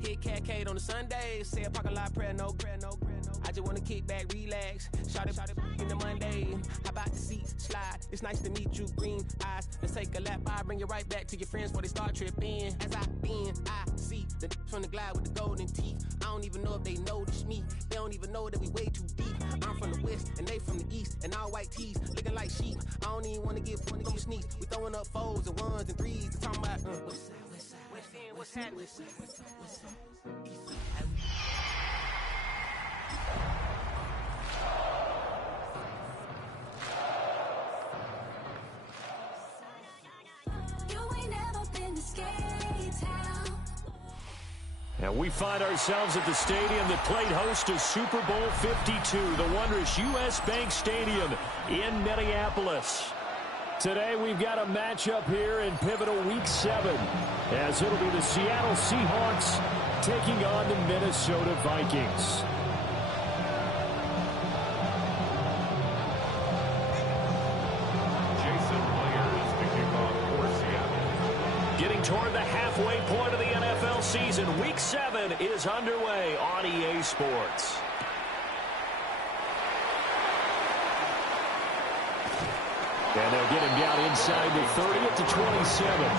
Hit Catcade on the Sundays. Say a parking lot prayer, no prayer, no prayer, no. I just wanna kick back, relax. Shout it in the Monday. How about the seat slide? It's nice to meet you, green eyes. Let's take a lap. I bring you right back to your friends before they start tripping. As I bend, I see the from the glide with the golden teeth. I don't even know if they notice me. They don't even know that we way too deep. I'm from the west and they from the east, and all white tees looking like sheep. I don't even wanna give sneaks. We throwing up fours and ones and threes. Talking about what's happening? And we find ourselves at the stadium that played host to Super Bowl 52, the wondrous U.S. Bank Stadium in Minneapolis. Today we've got a matchup here in pivotal Week 7, as it'll be the Seattle Seahawks taking on the Minnesota Vikings. Getting toward the halfway point of the NFL season, Week 7 is underway on EA Sports. And they'll get him down inside the 30 at the 27.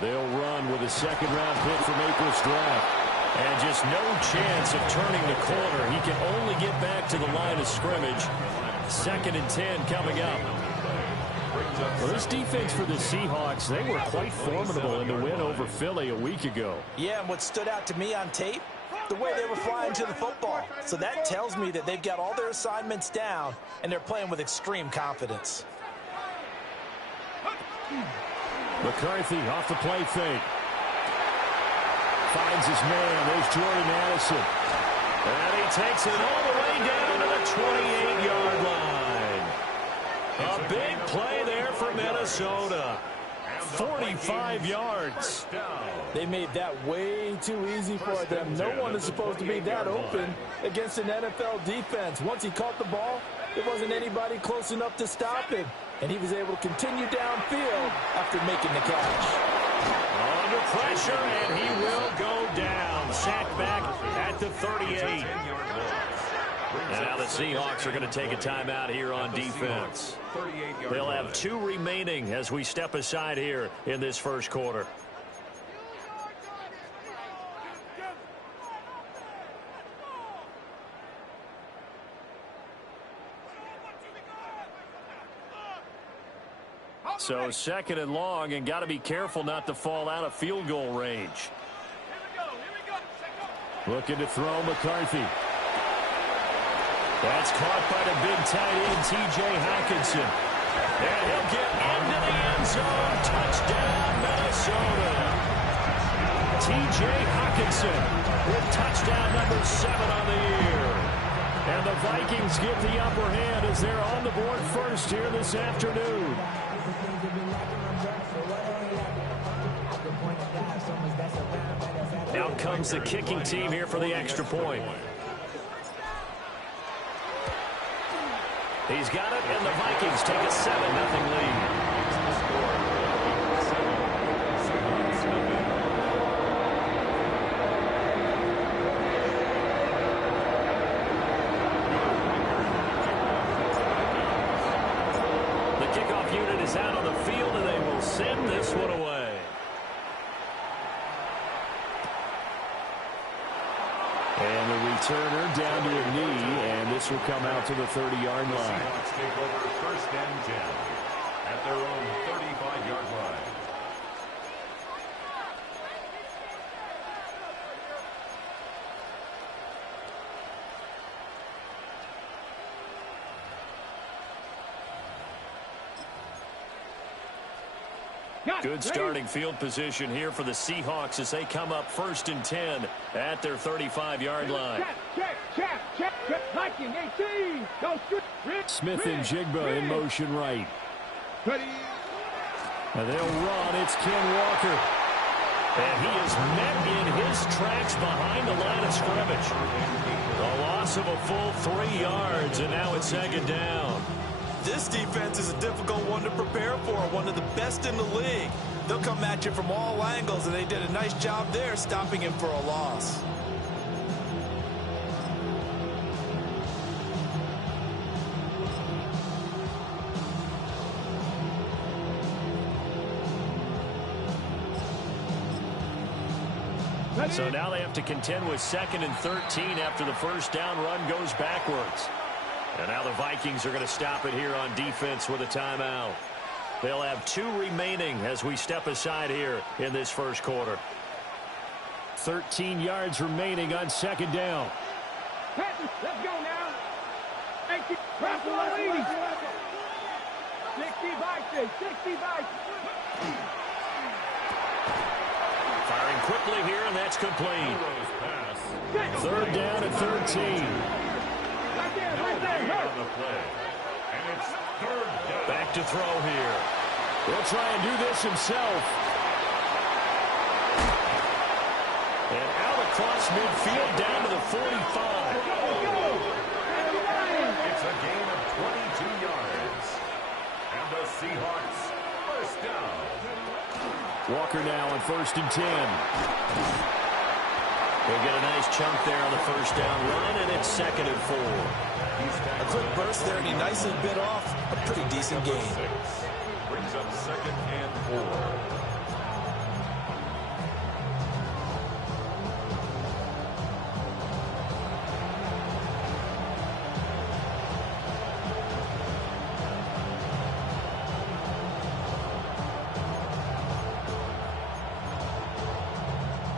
They'll run with a second-round pick from April's draft. And just no chance of turning the corner. He can only get back to the line of scrimmage. 2nd and 10 coming up. Well, this defense for the Seahawks, they were quite formidable in the win over Philly a week ago. Yeah, and what stood out to me on tape, the way they were flying to the football. So that tells me that they've got all their assignments down, and they're playing with extreme confidence. McCarthy off the play fake. Finds his man. There's Jordan Addison. And he takes it all the way down to the 28-yard line. A big play there for Minnesota. 45 yards. They made that way too easy for them. No one is supposed to be that open against an NFL defense. Once he caught the ball, there wasn't anybody close enough to stop him. And he was able to continue downfield after making the catch. Under pressure, and he will go down. Sacked back at the 38. Now the Seahawks are going to take a timeout here on defense. They'll have 2 remaining as we step aside here in this first quarter. So 2nd and long, and got to be careful not to fall out of field goal range. Looking to throw McCarthy. That's caught by the big tight end, T.J. Hockenson. And he'll get into the end zone. Touchdown, Minnesota. T.J. Hockenson with touchdown number 7 on the year. And the Vikings get the upper hand as they're on the board first here this afternoon. Now comes the kicking team here for the extra point. He's got it, and the Vikings take a 7-0 lead. The kickoff unit is out on the field, and they will send this one away. And the returner down to a knee, and this will come out to the 30-yard line. Seahawks take over 1st and 10 at their own 35-yard line. Good starting field position here for the Seahawks as they come up 1st and 10 at their 35-yard line. Smith and Jigba in motion right. And they'll run. It's Ken Walker. And he is met in his tracks behind the line of scrimmage. A loss of a full 3 yards, and now it's 2nd down. This defense is a difficult one to prepare for, one of the best in the league. They'll come at you from all angles, and they did a nice job there stopping him for a loss. So now they have to contend with 2nd and 13 after the first down run goes backwards. And now the Vikings are going to stop it here on defense with a timeout. They'll have 2 remaining as we step aside here in this first quarter. 13 yards remaining on 2nd down. Let's go now. 60 Firing quickly here, and that's complete. 3rd down and 13. Back to throw here. He'll try and do this himself. And out across midfield down to the 45. It's a gain of 22 yards. And the Seahawks first down. Walker now on 1st and 10. They'll get a nice chunk there on the first down run, and it's 2nd and 4. A quick burst there, and he nicely bit off a pretty decent gain. Brings up 2nd and 4.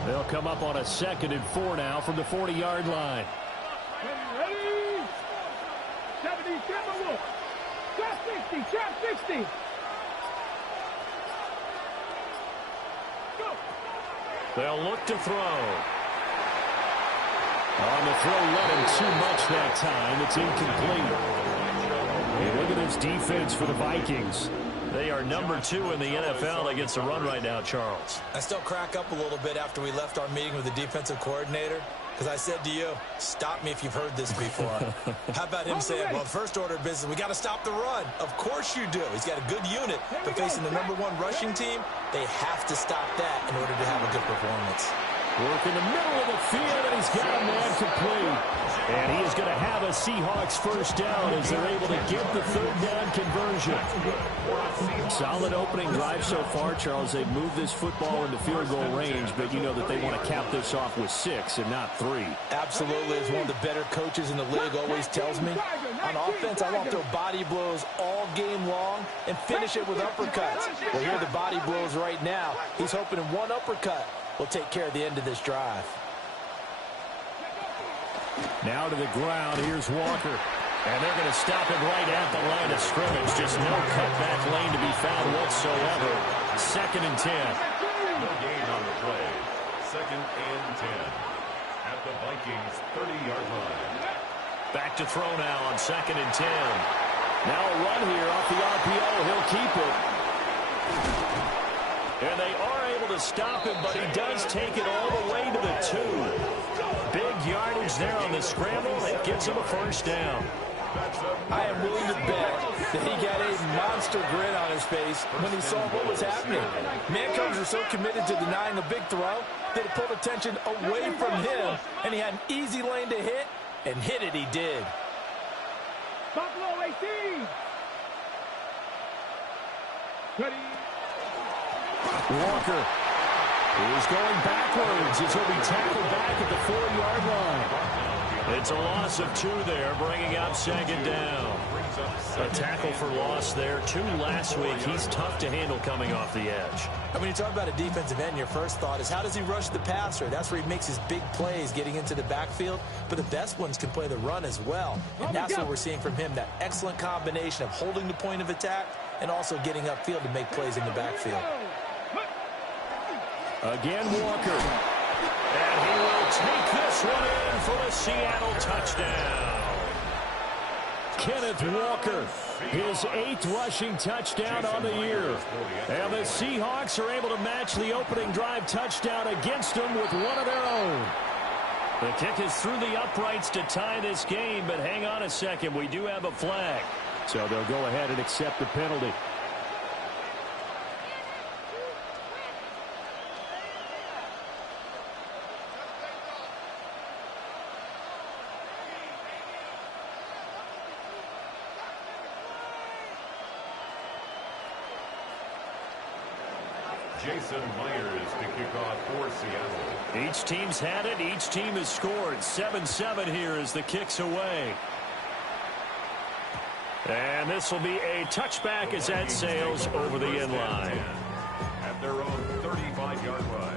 They'll come up on a 2nd and 4 now from the 40-yard line. Ready? 70, trap 60. Go. They'll look to throw. On the throw, let him too much that time. It's incomplete. Hey, look at this defense for the Vikings. They are number 2 in the NFL against the run right now, Charles. I still crack up a little bit after we left our meeting with the defensive coordinator, because I said to you, stop me if you've heard this before. How about him saying, well, first order of business, we got to stop the run. Of course you do. He's got a good unit, but facing the #1 rushing team, they have to stop that in order to have a good performance. Work in the middle of the field, and he's got a man complete. And he is going to have a Seahawks first down as they're able to get the 3rd down conversion. Solid opening drive so far, Charles. They've moved this football into field goal range, but you know that they want to cap this off with 6 and not 3. Absolutely. As one of the better coaches in the league always tells me, on offense, I want to throw body blows all game long and finish it with uppercuts. Well, here are the body blows right now. He's hoping in one uppercut will take care of the end of this drive. Now to the ground. Here's Walker. And they're going to stop him right at the line of scrimmage. Just no cutback lane to be found whatsoever. 2nd and 10. No gain on the play. 2nd and 10. At the Vikings' 30-yard line. Back to throw now on 2nd and 10. Now a run here off the RPO. He'll keep it. And they are able to stop him, but he does take it all the way to the 2. Big yardage there on the scramble. It gives him a first down. I am willing to bet that he got a monster grin on his face when he saw what was happening. Man-coverage were so committed to denying the big throw that it pulled attention away from him, and he had an easy lane to hit, and hit it he did. Buffalo 18. Ready? Walker is going backwards as he'll be tackled back at the 4-yard line. It's a loss of 2 there, bringing up 2nd down. A tackle for loss there. 2 last week. He's tough to handle coming off the edge. And when you talk about a defensive end, your first thought is, how does he rush the passer? That's where he makes his big plays getting into the backfield. But the best ones can play the run as well. And that's what we're seeing from him, that excellent combination of holding the point of attack and also getting upfield to make plays in the backfield. Again, Walker. And he will take this one in for the Seattle touchdown. Kenneth Walker, his 8th rushing touchdown on the year. And the Seahawks are able to match the opening drive touchdown against them with one of their own. The kick is through the uprights to tie this game, but hang on a second. We do have a flag. So they'll go ahead and accept the penalty. Jason Myers to kick off for Seattle. Each team's had it. Each team has scored. 7-7 here as the kick's away. And this will be a touchback as that sails over the end line. At their own 35-yard line.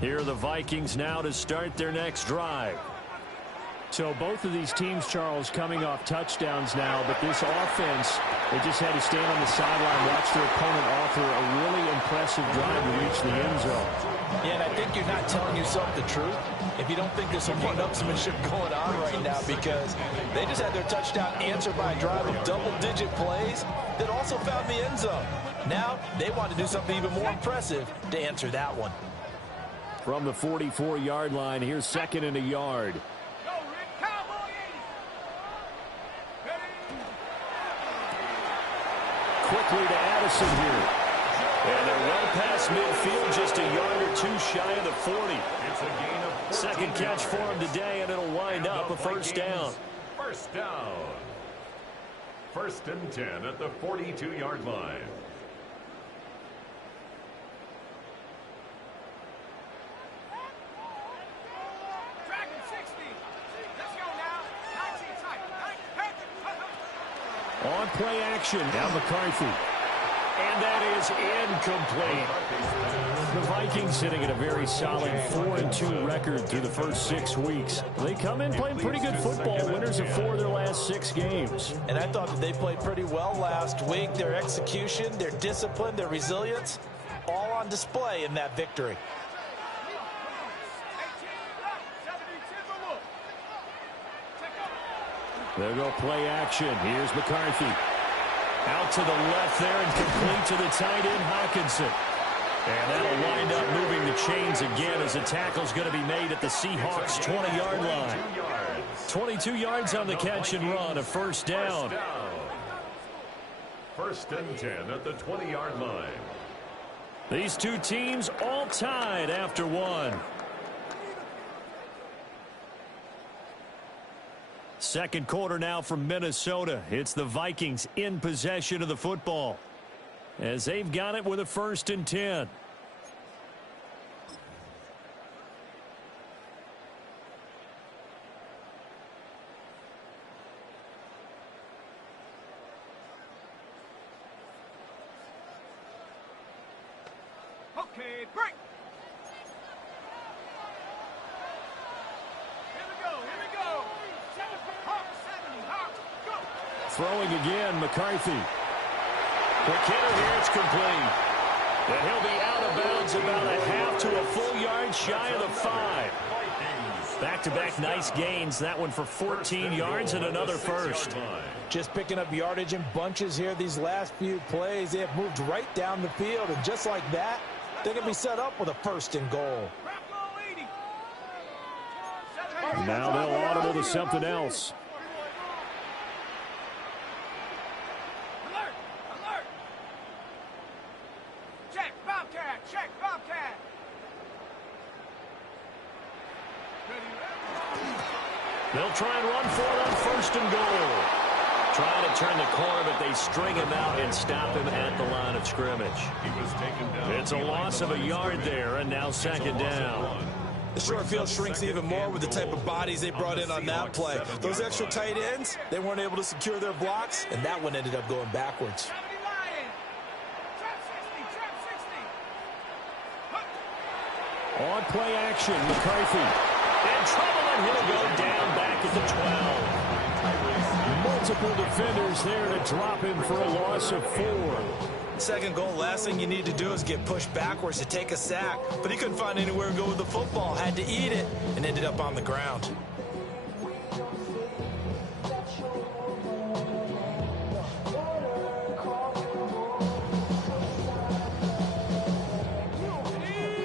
Here are the Vikings now to start their next drive. So both of these teams, Charles, coming off touchdowns now, but this offense, they just had to stand on the sideline, watch their opponent offer a really impressive drive to reach the end zone. Yeah, and I think you're not telling yourself the truth if you don't think there's some one-upsmanship going on right now, because they just had their touchdown answered by a drive of double-digit plays that also found the end zone. Now they want to do something even more impressive to answer that one. From the 44-yard line, here's 2nd and a yard. Quickly to Addison here. And they're well past midfield, just a yard or two shy of the 40. It's a gain of 14 Second catch for him today, and it'll wind up a first down. First down. 1st and 10 at the 42-yard line. On play action, now McCarthy. And that is incomplete. The Vikings sitting at a very solid 4-2 record through the first 6 weeks. They come in playing pretty good football, winners of 4 of their last 6 games. And I thought that they played pretty well last week. Their execution, their discipline, their resilience, all on display in that victory. There go play action. Here's McCarthy. Out to the left there and complete to the tight end, Hockenson. And that'll wind up moving the chains again as the tackle's going to be made at the Seahawks' 20-yard line. 22 yards on the catch and run, a first down. 1st and 10 at the 20-yard line. These two teams all tied after one. Second quarter now from Minnesota. It's the Vikings in possession of the football as they've got it with a 1st and 10. Okay, break. Throwing again, McCarthy. Quick hitter here, it's complete. And he'll be out of bounds about a half to a full yard shy of the 5. Back-to-back nice gains. That one for 14 yards and another first. Just picking up yardage in bunches here these last few plays. They have moved right down the field, and just like that, they can be set up with a 1st and goal. Now they'll audible to something else. They'll try and run for it on 1st and goal. Trying to turn the corner, but they string him out and stop him at the line of scrimmage. He was taken down. It's a loss of a yard there, and now 2nd down. The short field shrinks even more with the type of bodies they brought in on that play. Those extra tight ends, they weren't able to secure their blocks, and that one ended up going backwards. On play action, McCarthy. In trouble, and he'll go down back at the 12. Multiple defenders there to drop him for a loss of 4. Second goal, last thing you need to do is get pushed backwards to take a sack. But he couldn't find anywhere to go with the football. Had to eat it and ended up on the ground.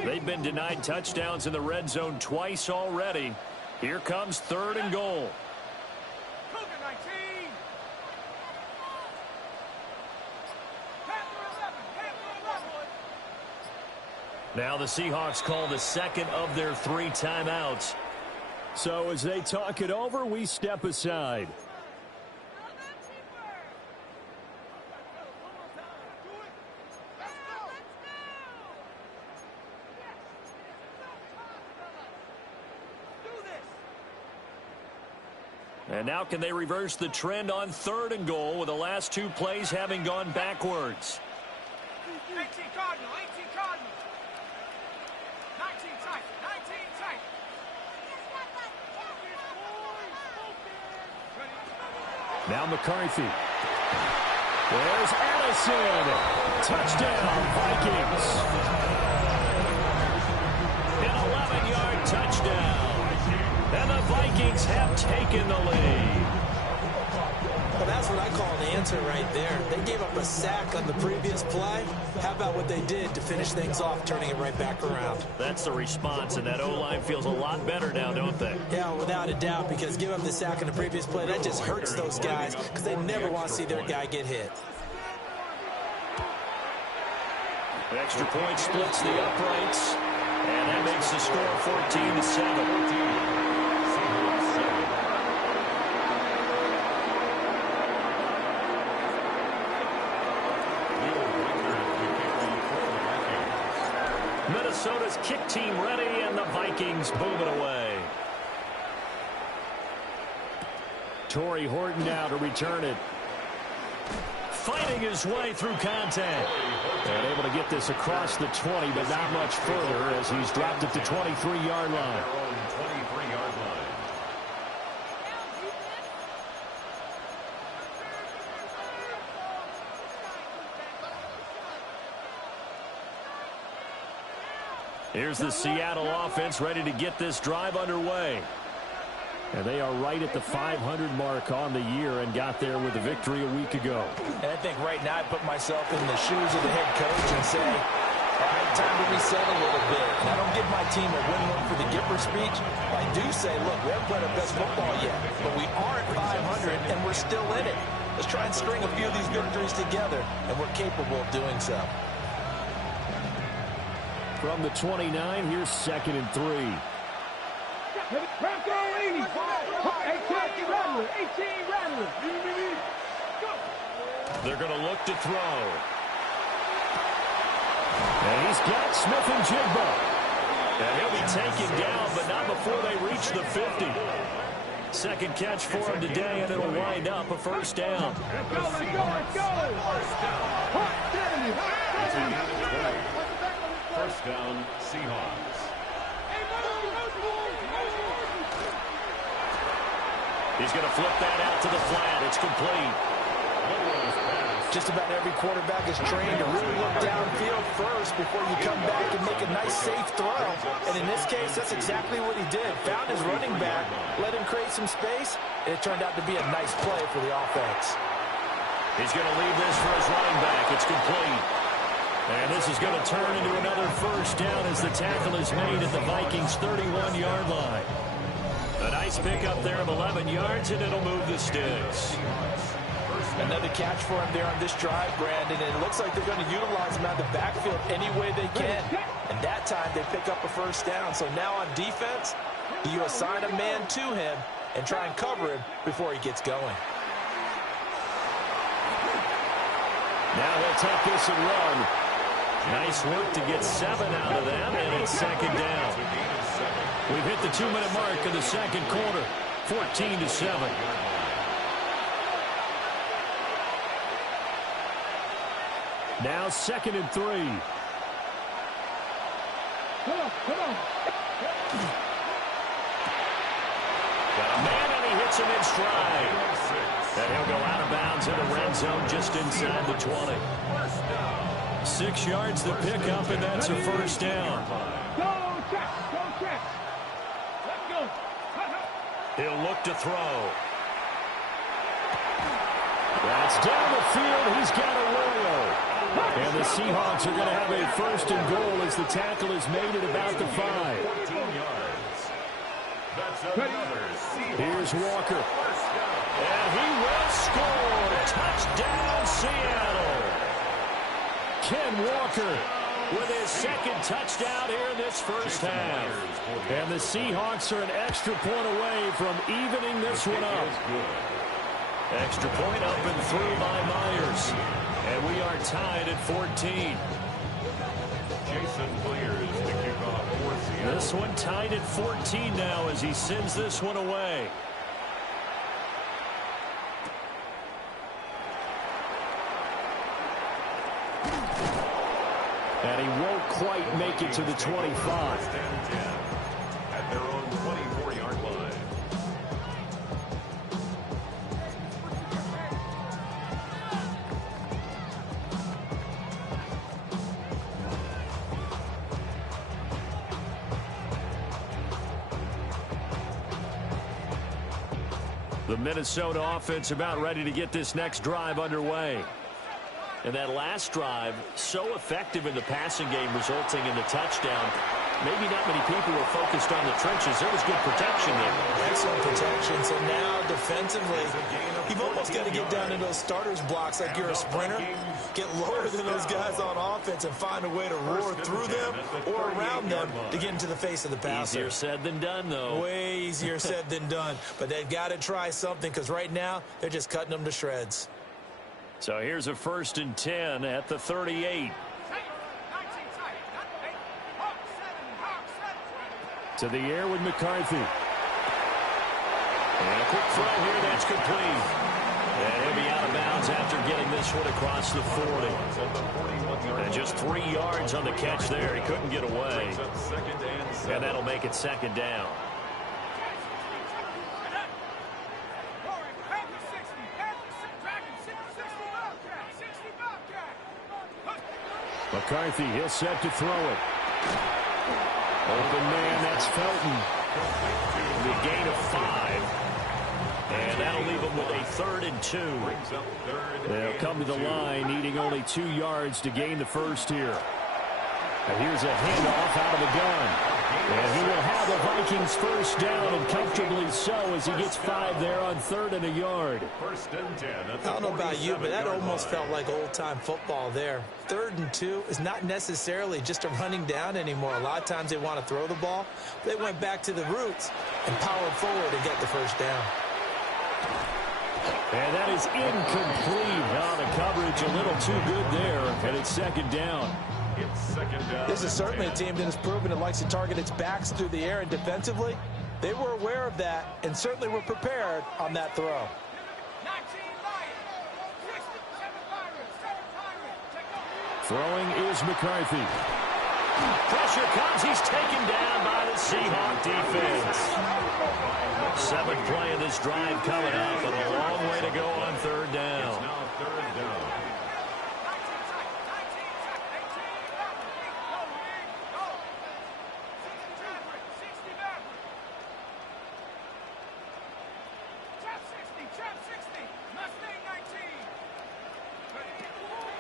They've been denied touchdowns in the red zone twice already. Here comes 3rd and goal. Now the Seahawks call the second of their 3 timeouts. So as they talk it over, we step aside. And now can they reverse the trend on 3rd and goal with the last 2 plays having gone backwards? 18 Cardinal, 18 Cardinal. 19 tight, 19 tight. Now McCarthy. There's Allison. Touchdown, Vikings. An 11-yard touchdown. And the Vikings have taken the lead. Well, that's what I call an answer right there. They gave up a sack on the previous play. How about what they did to finish things off, turning it right back around? That's the response, and that O-line feels a lot better now, don't they? Yeah, without a doubt, because give up the sack on the previous play, that just hurts those guys because they never want to see their guy get hit. Extra point splits the uprights, and that makes the score 14-7. Minnesota's kick team ready, and the Vikings boom it away. Torrey Horton now to return it. Fighting his way through contact. And able to get this across the 20, but not much further as he's dropped at the 23-yard line. Here's the Seattle offense ready to get this drive underway. And they are right at the 500 mark on the year and got there with a victory a week ago. And I think right now I put myself in the shoes of the head coach and say, all right, time to reset a little bit. And I don't give my team a win one for the Gipper speech. I do say, look, we haven't played our best football yet, but we are at 500 and we're still in it. Let's try and string a few of these victories together, and we're capable of doing so. From the 29, here's 2nd and 3. They're going to look to throw. And he's got Smith and Jigba. And he'll be taken down, but not before they reach the 50. Second catch for him today, and it'll wind up a first down. Let's go. First down, Seahawks. He's going to flip that out to the flat. It's complete. Just about every quarterback is trained to really look downfield first before you come back and make a nice, safe throw. And in this case, that's exactly what he did. Found his running back, let him create some space, and it turned out to be a nice play for the offense. He's going to leave this for his running back. It's complete. And this is going to turn into another first down as the tackle is made at the Vikings' 31-yard line. A nice pickup there of 11 yards, and it'll move the sticks. Another catch for him there on this drive, Brandon, and it looks like they're going to utilize him out of the backfield any way they can. And that time they pick up a first down. So now on defense, you assign a man to him and try and cover him before he gets going. Now he'll take this and run. Nice work to get 7 out of them, and it's second down. We've hit the 2-minute mark of the second quarter, 14-7. Now 2nd and 3. Got a man, and he hits him in stride. And he'll go out of bounds in the red zone just inside the 20. 6 yards the pickup, and that's a first down. He'll look to throw. That's down the field. He's got Arroyo. And the Seahawks are going to have a first and goal as the tackle is made at about the 5. 14 yards. That's another Seahawks. Here's Walker. And he will score. Touchdown, Seattle. Ken Walker with his second touchdown here in this first half. And the Seahawks are an extra point away from evening this one up. Extra point up and through by Myers. And we are tied at 14. Jason Myers to kick off for Seattle. This one tied at 14 now as he sends this one away. And he won't quite make it to the 25. First and 10 at their own 24-yard line. The Minnesota offense about ready to get this next drive underway. And that last drive, so effective in the passing game, resulting in the touchdown. Maybe not many people were focused on the trenches. There was good protection there. Excellent protection. So now defensively, you've almost got to get down in those starters blocks like you're a sprinter. Get lower than those guys on offense and find a way to roar through them or around them to get into the face of the passer. Easier said than done, though. Way easier said than done. But they've got to try something because right now they're just cutting them to shreds. So here's a 1st and 10 at the 38. To the air with McCarthy. And a quick throw here, that's complete. And he'll be out of bounds after getting this one across the 40. And just 3 yards on the catch there. He couldn't get away. And that'll make it 2nd down. McCarthy, he'll set to throw it. Open man, that's Felton. The gain of 5. And that'll leave them with a 3rd and 2. They'll come to the line, needing only 2 yards to gain the first here. And here's a handoff out of the gun. And he will have the Vikings first down, and comfortably so, as he gets 5 there on 3rd and a yard. 1st and 10. I don't know about you, but that almost felt like old-time football there. 3rd and 2 is not necessarily just a running down anymore. A lot of times they want to throw the ball. They went back to the roots and powered forward to get the first down. And that is incomplete. The coverage a little too good there, and it's 2nd down. It's 2nd down. This is certainly a team that has proven it likes to target its backs through the air, and defensively, they were aware of that and certainly were prepared on that throw. Throwing is McCarthy. Pressure comes. He's taken down by the Seahawk defense. 7th play of this drive coming up, and a long way to go on 3rd down. It's now 3rd down.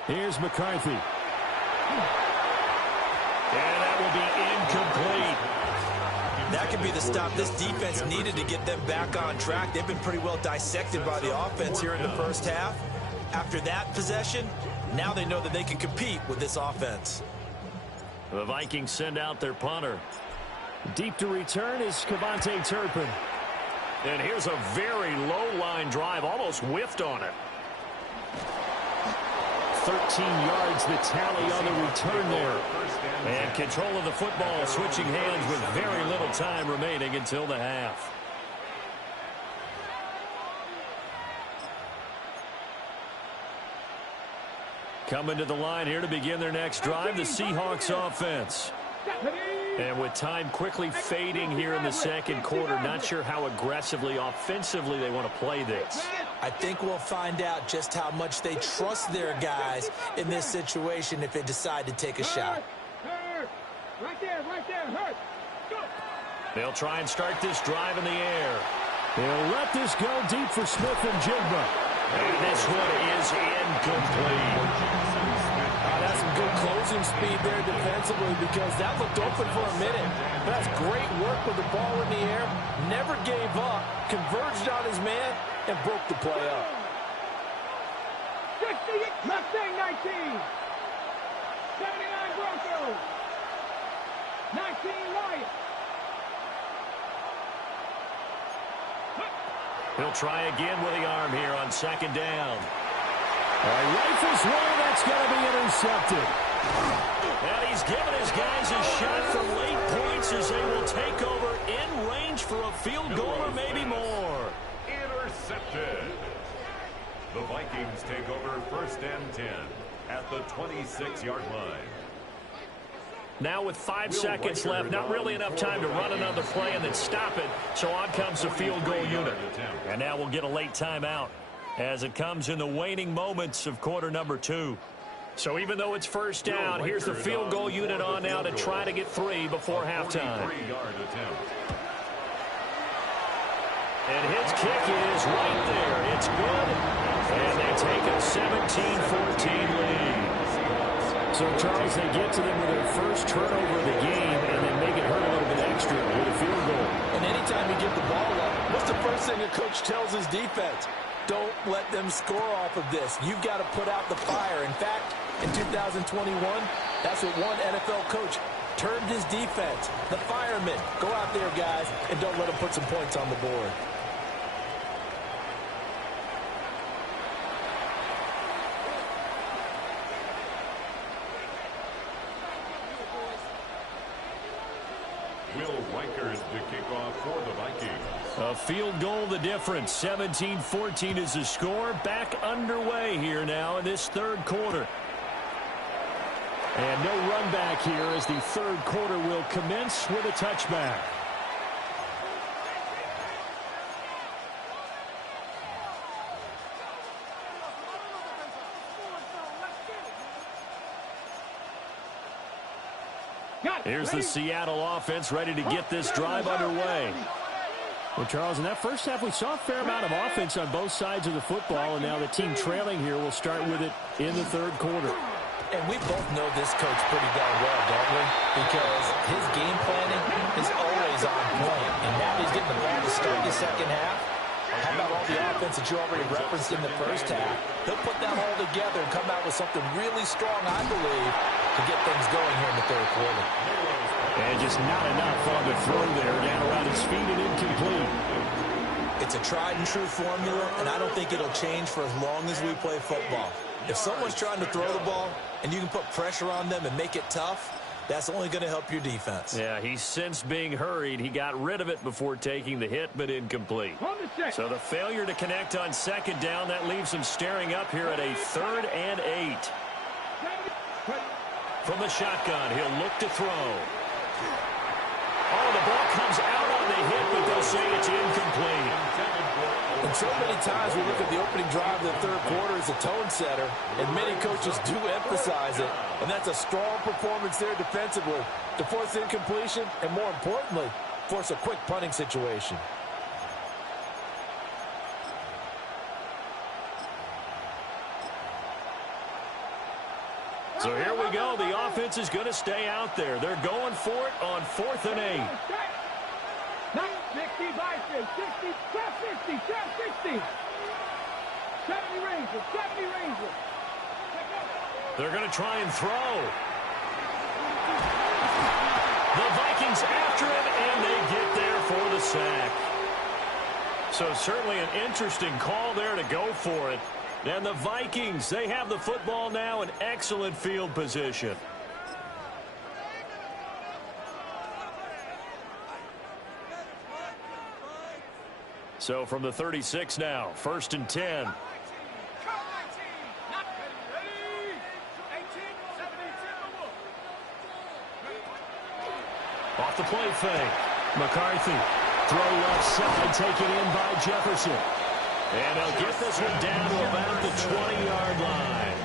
Here's McCarthy. And that will be incomplete. That could be the stop this defense needed to get them back on track. They've been pretty well dissected by the offense here in the first half. After that possession, now they know that they can compete with this offense. The Vikings send out their punter. Deep to return is Cavante Turpin. And here's a very low-line drive, almost whiffed on it. 13 yards the tally on the return there. And control of the football switching hands with very little time remaining until the half. Coming to the line here to begin their next drive, the Seahawks offense. And with time quickly fading here in the second quarter, not sure how aggressively, offensively they want to play this. I think we'll find out just how much they trust their guys in this situation if they decide to take a shot. Right there, hurt. Go. They'll try and start this drive in the air. They'll let this go deep for Smith and Jigba. And this one is incomplete. That's some good closing speed there defensively because that looked open for a minute. That's great work with the ball in the air. Never gave up, converged on his man, and broke the play up. 60, Mustang 19. 79 Broncos. 19 Lions. He'll try again with the arm here on second down. Rifles one, that's going to be intercepted. And he's given his guys a shot for late points as they will take over in range for a field goal or maybe more. Intercepted. The Vikings take over 1st and 10 at the 26-yard line. Now with 5 seconds left, not really enough time to run another play and then stop it. So on comes the field goal unit. And now we'll get a late timeout as it comes in the waning moments of quarter number 2. So even though it's first down, here's the field goal unit on now to try to get 3 before halftime. And his kick is right there. It's good. And they take a 17-14 lead. So, Charles, they get to them with their first turnover of the game and then make it hurt a little bit extra with a field goal. And anytime you give the ball up, what's the first thing a coach tells his defense? Don't let them score off of this. You've got to put out the fire. In fact, in 2021, that's what one NFL coach termed his defense. The firemen. Go out there, guys, and don't let them put some points on the board. Will Reichard to kick off for the Vikings. A field goal the difference. 17-14 is the score. Back underway here now in this third quarter. And no run back here as the third quarter will commence with a touchback. Here's the Seattle offense ready to get this drive underway. Well, Charles, in that first half, we saw a fair amount of offense on both sides of the football, and now the team trailing here will start with it in the third quarter. And we both know this coach pretty darn well, don't we? Because his game planning is always on point. And now he's getting the ball to start the second half. How about all the offense that you already referenced in the first half? He'll put that all together and come out with something really strong, I believe, to get things going here in the third quarter. And just not enough on the throw there, down around his feet and incomplete. It's a tried and true formula, and I don't think it'll change for as long as we play football. If someone's trying to throw the ball and you can put pressure on them and make it tough, that's only going to help your defense. Yeah, he's since being hurried. He got rid of it before taking the hit, but incomplete. So the failure to connect on second down, that leaves him staring up here at a 3rd and 8. From the shotgun, he'll look to throw. Oh, the ball comes out on the hit, but they'll say it's incomplete. And so many times we look at the opening drive of the third quarter as a tone setter, and many coaches do emphasize it. And that's a strong performance there defensively to force incompletion and, more importantly, force a quick punting situation. So here we go. The offense is going to stay out there. They're going for it on 4th and 8. 60 Vikings, 60, 60, 60. 70 Rangers, 70 Rangers. They're going to try and throw. The Vikings after him, and they get there for the sack. So certainly an interesting call there to go for it. And the Vikings, they have the football now in excellent field position. So from the 36 now, 1st and 10. Off the play fake. McCarthy. Throw left side, taken in by Jefferson. And they'll get this one down to about the 20-yard line.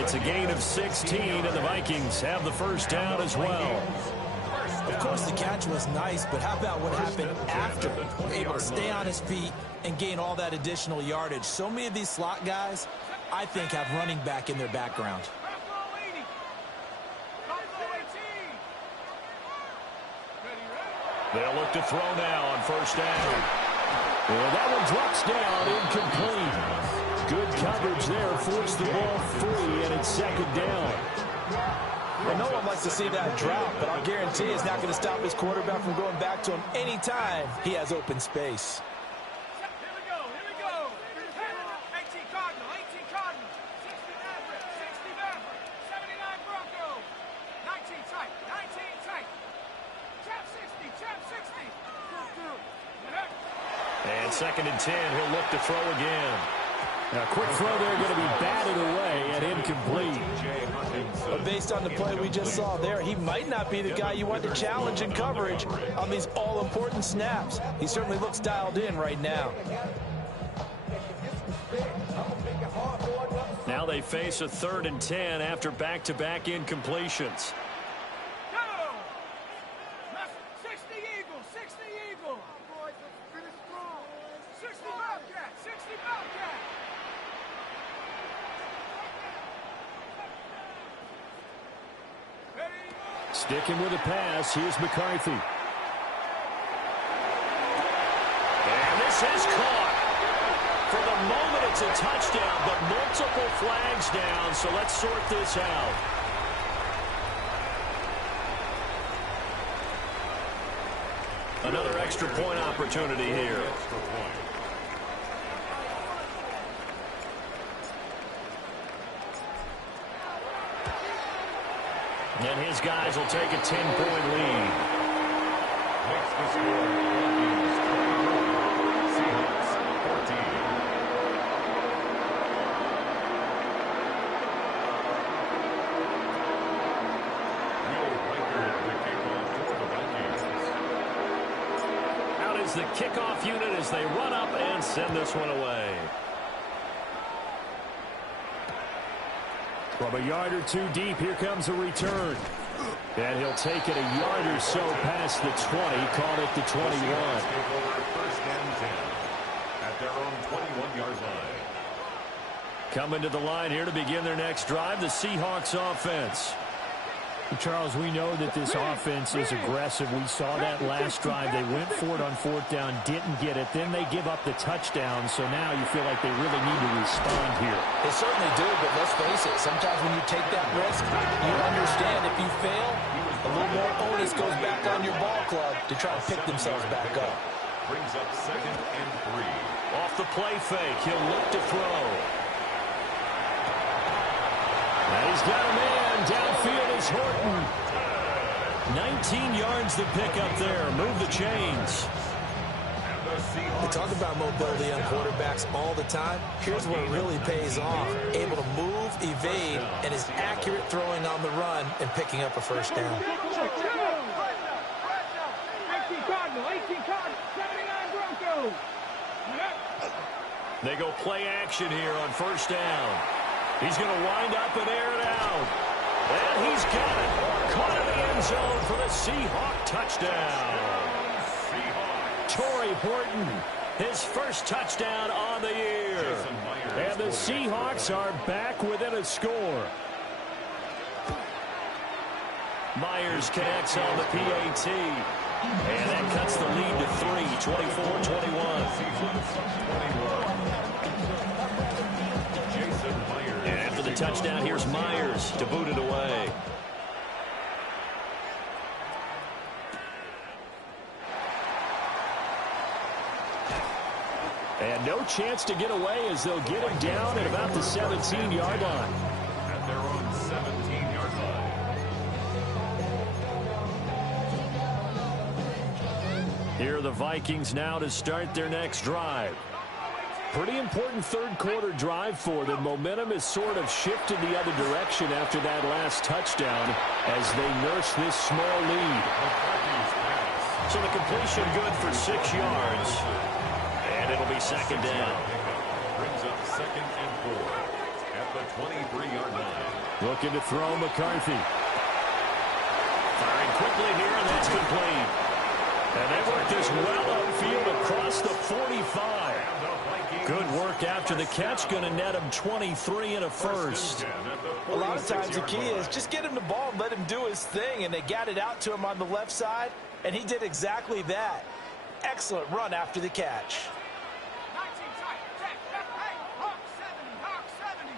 It's a gain of 16, and the Vikings have the first down as well. Of course, the catch was nice, but how about what happened after? Able to stay on his feet and gain all that additional yardage. So many of these slot guys, I think, have running back in their background. They'll look to throw now on first down. And that one drops down, incomplete. Good coverage there, forced the ball free, and it's second down. Well, no one likes to see that drop, but I'll guarantee it's not going to stop his quarterback from going back to him anytime he has open space. Here we go. 18 Cardinal, 18 Cardinal, 60 Maverick, 60 Maverick, 79 Bronco, 19 tight, 19 tight. Chap 60. And second and 10, he'll look to throw again. Now, quick throw there, going to be batted away and incomplete. But based on the play we just saw there, he might not be the guy you want to challenge in coverage on these all-important snaps. He certainly looks dialed in right now. Now they face a 3rd and 10 after back-to-back incompletions. 60 Eagle, 60 Eagle. Boys, let's finish strong. 60 Bobcat, 60 Bobcat. Sticking with the pass, here's McCarthy. And this is caught. For the moment, it's a touchdown, but multiple flags down, so let's sort this out. Another extra point opportunity here. And his guys will take a 10-point lead. Makes the score. Vikings 21, Seahawks 14. Will Riker the kickoff for the Vikings. Out is the kickoff unit as they run up and send this one away. From a yard or two deep, here comes a return. And he'll take it a yard or so past the 20, call it the 21. Take over first and 10 at their own 21-yard line. Coming to the line here to begin their next drive, the Seahawks offense. Charles, we know that this offense is aggressive. We saw that last drive. They went for it on 4th down, didn't get it. Then they give up the touchdown, so now you feel like they really need to respond here. They certainly do, but let's face it, sometimes when you take that risk, you understand if you fail, a little more onus goes back on your ball club to try to pick themselves back up. Brings up 2nd and 3. Off the play fake, he'll look to throw. And he's got a man. Downfield is Horton. 19 yards to pick up there. Move the chains. We talk about mobility on quarterbacks all the time. Here's where it really pays off. Able to move, evade, and is accurate throwing on the run and picking up a first down. 18 Cardinal, 79 Bronco. They go play action here on first down. He's going to wind up and air it out. And he's got it. Caught in the end zone for the Seahawk touchdown. Torrey Horton, his first touchdown on the year. And the Seahawks are back within a score. Myers connects on the PAT. And that cuts the lead to 3, 24-21. And after the touchdown, here's Myers to boot it away. And no chance to get away as they'll get him down at about the 17-yard line. At their own 17-yard line. Here are the Vikings now to start their next drive. Pretty important third-quarter drive for them. Momentum has sort of shifted the other direction after that last touchdown as they nurse this small lead. So the completion good for 6 yards. And it'll be second down. Brings up 2nd and 4 at the 23-yard line. Looking to throw McCarthy. Firing quickly here, and that's complete. And they work this well upfield across the 45. Good work after the catch. Going to net him 23 and a first. A lot of times the key is just get him the ball and let him do his thing. And they got it out to him on the left side, and he did exactly that. Excellent run after the catch. 19 tight. Hey, Hawk 70, Hawk 70.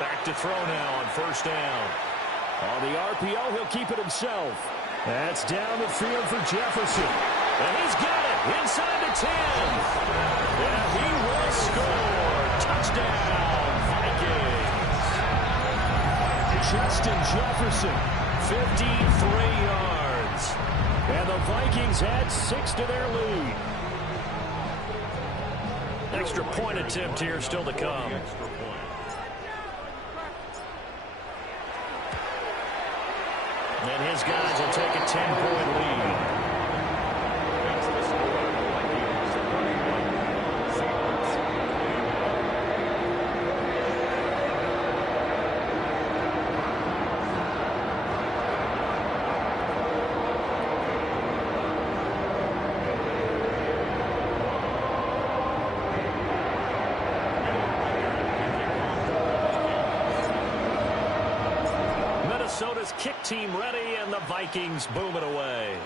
Back to throw now on first down. On the RPO, he'll keep it himself. That's down the field for Jefferson. And he's got it inside the 10. And he will score. Touchdown, Vikings. Justin Jefferson, 53 yards. And the Vikings add 6 to their lead. Extra point attempt here still to come. And his guys will take a 10-point lead. That's the score. Vikings 31, Seahawks 8. Minnesota's kick team ready, and the Vikings boom it away.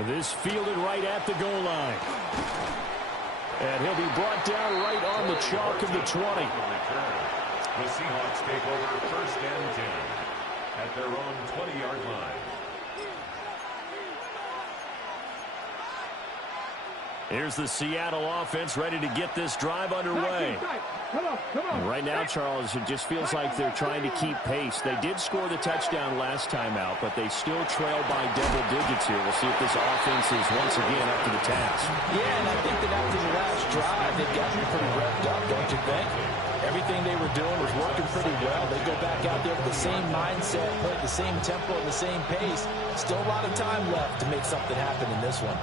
This fielded right at the goal line. And he'll be brought down right on the chalk of the 20. The Seahawks take over 1st and 10 at their own 20-yard line. Here's the Seattle offense ready to get this drive underway. Right now, Charles, it just feels like they're trying to keep pace. They did score the touchdown last time out, but they still trail by double digits here. We'll see if this offense is once again up to the task. Yeah, and I think that after the last drive, they've gotten pretty revved up, don't you think? Everything they were doing was working pretty well. They go back out there with the same mindset, put the same tempo and the same pace. Still a lot of time left to make something happen in this one.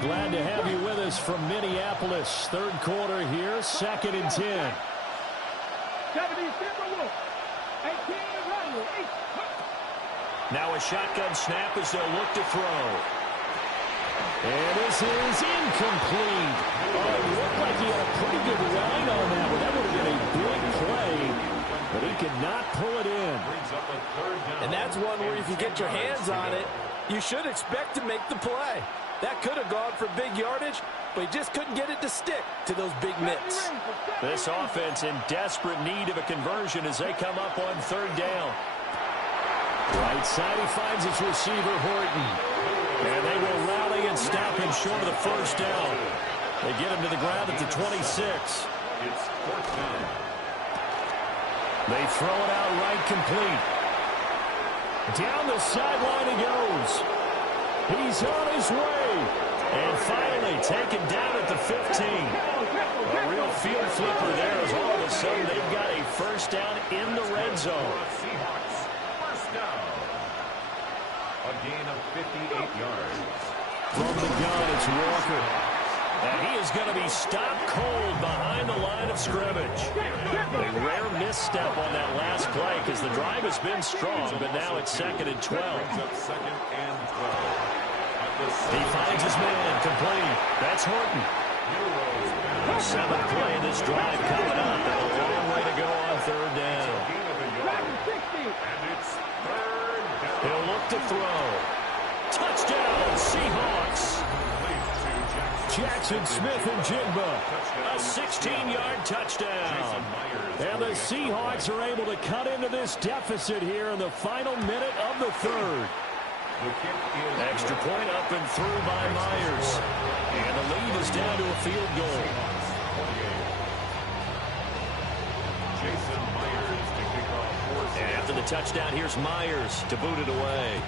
Glad to have you with us from Minneapolis. Third quarter here, 2nd and 10. Now a shotgun snap as they'll look to throw. And this is incomplete. Oh, it looked like he had a pretty good line on that one. That would have been a big play, but he could not pull it in. And that's one where if you get your hands on it, you should expect to make the play. That could have gone for big yardage, but he just couldn't get it to stick to those big mitts. This offense in desperate need of a conversion as they come up on 3rd down. Right side, he finds his receiver, Horton. And they will rally and stop him short of the 1st down. They get him to the ground at the 26. It's 4th down. They throw it out right, complete. Down the sideline he goes. He's on his way. And finally taken down at the 15. A real field flipper there as all of a sudden they've got a 1st down in the red zone. Seahawks 1st down. A gain of 58 yards. From the gun, it's Walker. And he is going to be stopped cold behind the line of scrimmage. A rare misstep on that last play because the drive has been strong, but now it's 2nd and 12. 2nd and 12. He finds his man, complete. That's Horton. 7th play of this drive coming up, and a long way to go on 3rd down. And it's 3rd down. He'll look to throw. Touchdown, Seahawks. Jackson Smith and Jigba. A 16-yard touchdown. And the Seahawks are able to cut into this deficit here in the final minute of the 3rd. Extra point up and through by Myers. And the lead is down to a field goal. And after the touchdown, here's Myers to boot it away.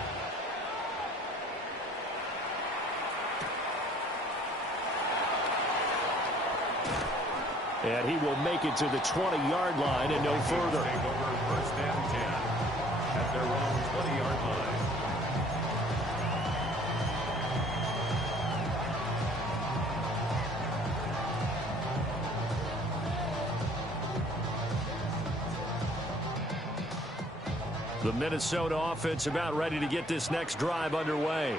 And he will make it to the 20-yard line and no further. Take over first and 10 at their own 20-yard line. The Minnesota offense about ready to get this next drive underway.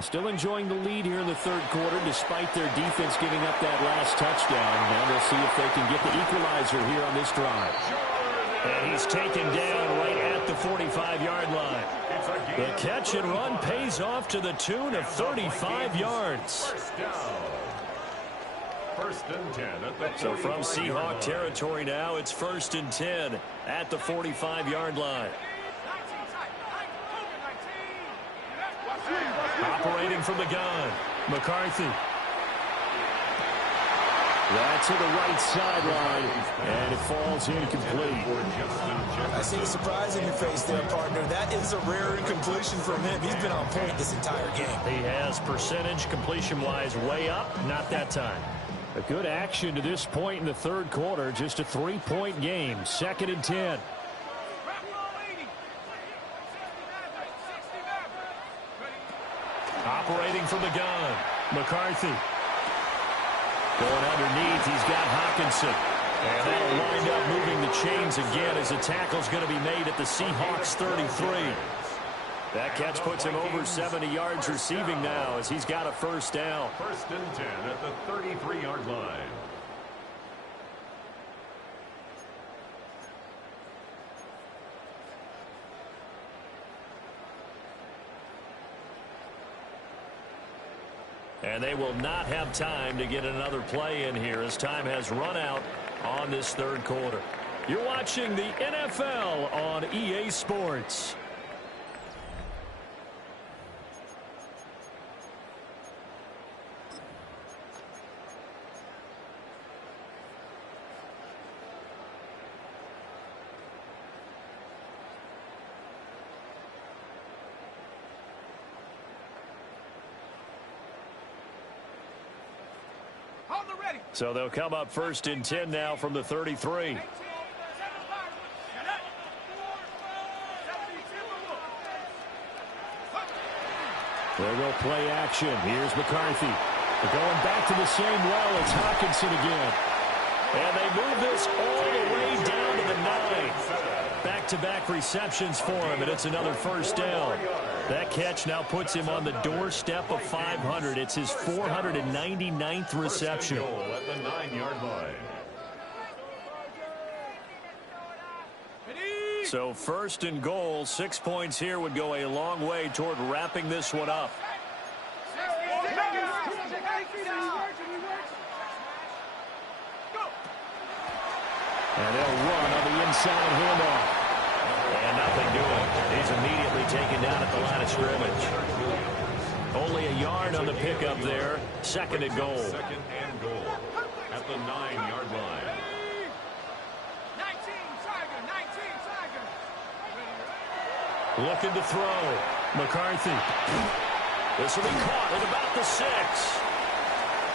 Still enjoying the lead here in the third quarter despite their defense giving up that last touchdown. Now they'll see if they can get the equalizer here on this drive. And he's taken down right at the 45-yard line. The catch and run pays off to the tune of 35 yards. First and 10 at the So from Seahawk territory now, it's first and 10 at the 45-yard line. Operating from the gun, McCarthy. That's to the right sideline, and it falls incomplete. I see the surprise in your face there, partner. That is a rare incompletion from him. He's been on point this entire game. He has percentage completion-wise way up, not that time. A good action to this point in the third quarter. Just a 3-point game. Second and 10. Operating from the gun, McCarthy. Going underneath, he's got Hockenson. And that'll wind up moving the chains again as the tackle's going to be made at the Seahawks 33. That catch puts him over 70 yards receiving now as he's got a first down. First and 10 at the 33-yard line. And they will not have time to get another play in here as time has run out on this third quarter. You're watching the NFL on EA Sports. So they'll come up first and 10 now from the 33. There go play action. Here's McCarthy. They're going back to the same well. It's Hockenson again. And they move this all the way down to the 9. Back-to-back receptions for him, and it's another first down. That catch now puts him on the doorstep of 500. It's his 499th reception. At the 9-yard line. So first and goal, 6 points here would go a long way toward wrapping this one up. And they'll run on the inside handoff. And nothing doing. He's immediately taken down at the line of scrimmage. Only a yard on the pickup there. Second and goal. Second and goal at the 9-yard line. 19 Tiger. Looking to throw. McCarthy. This will be caught at about the 6.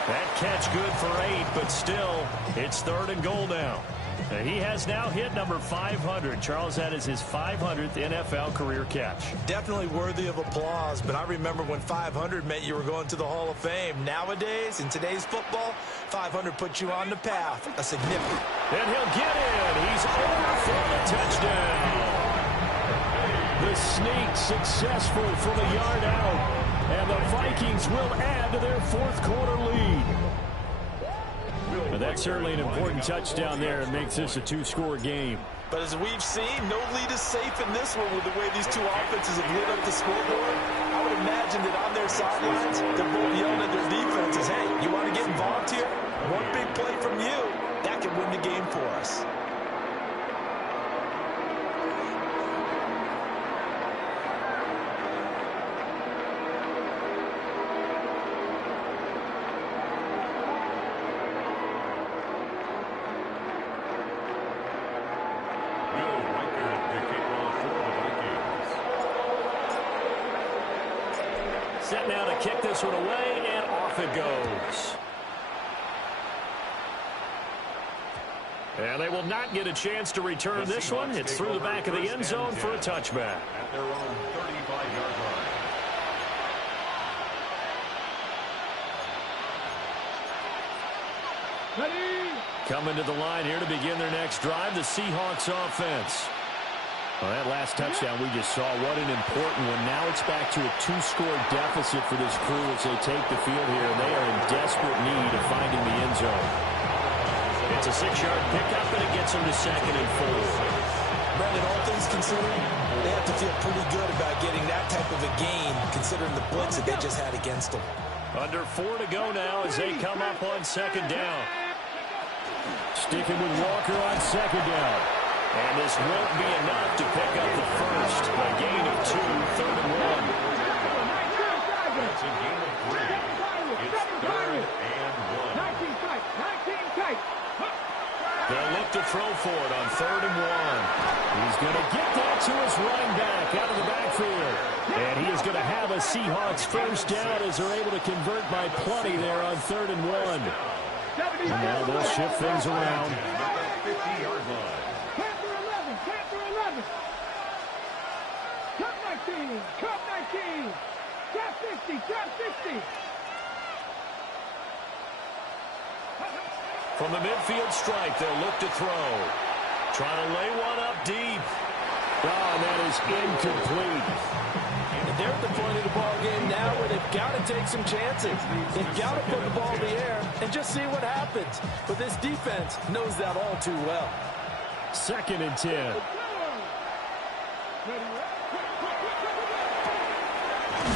That catch good for 8, but still, it's third and goal now. And he has now hit number 500. Charles, that is his 500th NFL career catch. Definitely worthy of applause, but I remember when 500 meant you were going to the Hall of Fame. Nowadays, in today's football, 500 puts you on the path. A significant. And he'll get in. He's over for the touchdown. The sneak successful from a yard out. And the Vikings will add to their fourth quarter lead. But that's certainly an important touchdown there. It makes this a 2-score game. But as we've seen, no lead is safe in this one with the way these two offenses have lit up the scoreboard. I would imagine that on their sidelines, they're both yelling at their defenses, hey, you want to get involved here? One big play from you, that could win the game for us. to kick off for the Vikings. Set now to kick this one away, and off it goes. And they will not get a chance to return this one. It's through the back of the end zone for a touchback. At their own 35-yard line. Coming to the line here to begin their next drive, the Seahawks offense. Well, that last touchdown we just saw, what an important one. Now it's back to a 2-score deficit for this crew as they take the field here. They are in desperate need of finding the end zone. It's a 6-yard pickup, and it gets them to 2nd and 4. Brandon, all things considered, they have to feel pretty good about getting that type of a gain, considering the blitz that they just had against them. Under 4 to go now as they come up on 2nd down. Sticking with Walker on 2nd down. And this won't be enough to pick up the first. A gain of 2, 3rd and 1. It's a gain of 3. It's 3rd and 1. They'll look to throw for it on 3rd and 1. He's going to get that to his running back out of the backfield. And he is going to have a Seahawks first down as they're able to convert by plenty there on 3rd and 1. And now they'll shift things around. 50-yard line. Cup 19. Top 60. Top 60. From the midfield stripe, they'll look to throw. Trying to lay one up deep. Oh, and that is incomplete. And they're at the point of the ball game now where they've got to take some chances. They've got to put the ball in the air and just see what happens. But this defense knows that all too well. 2nd and 10.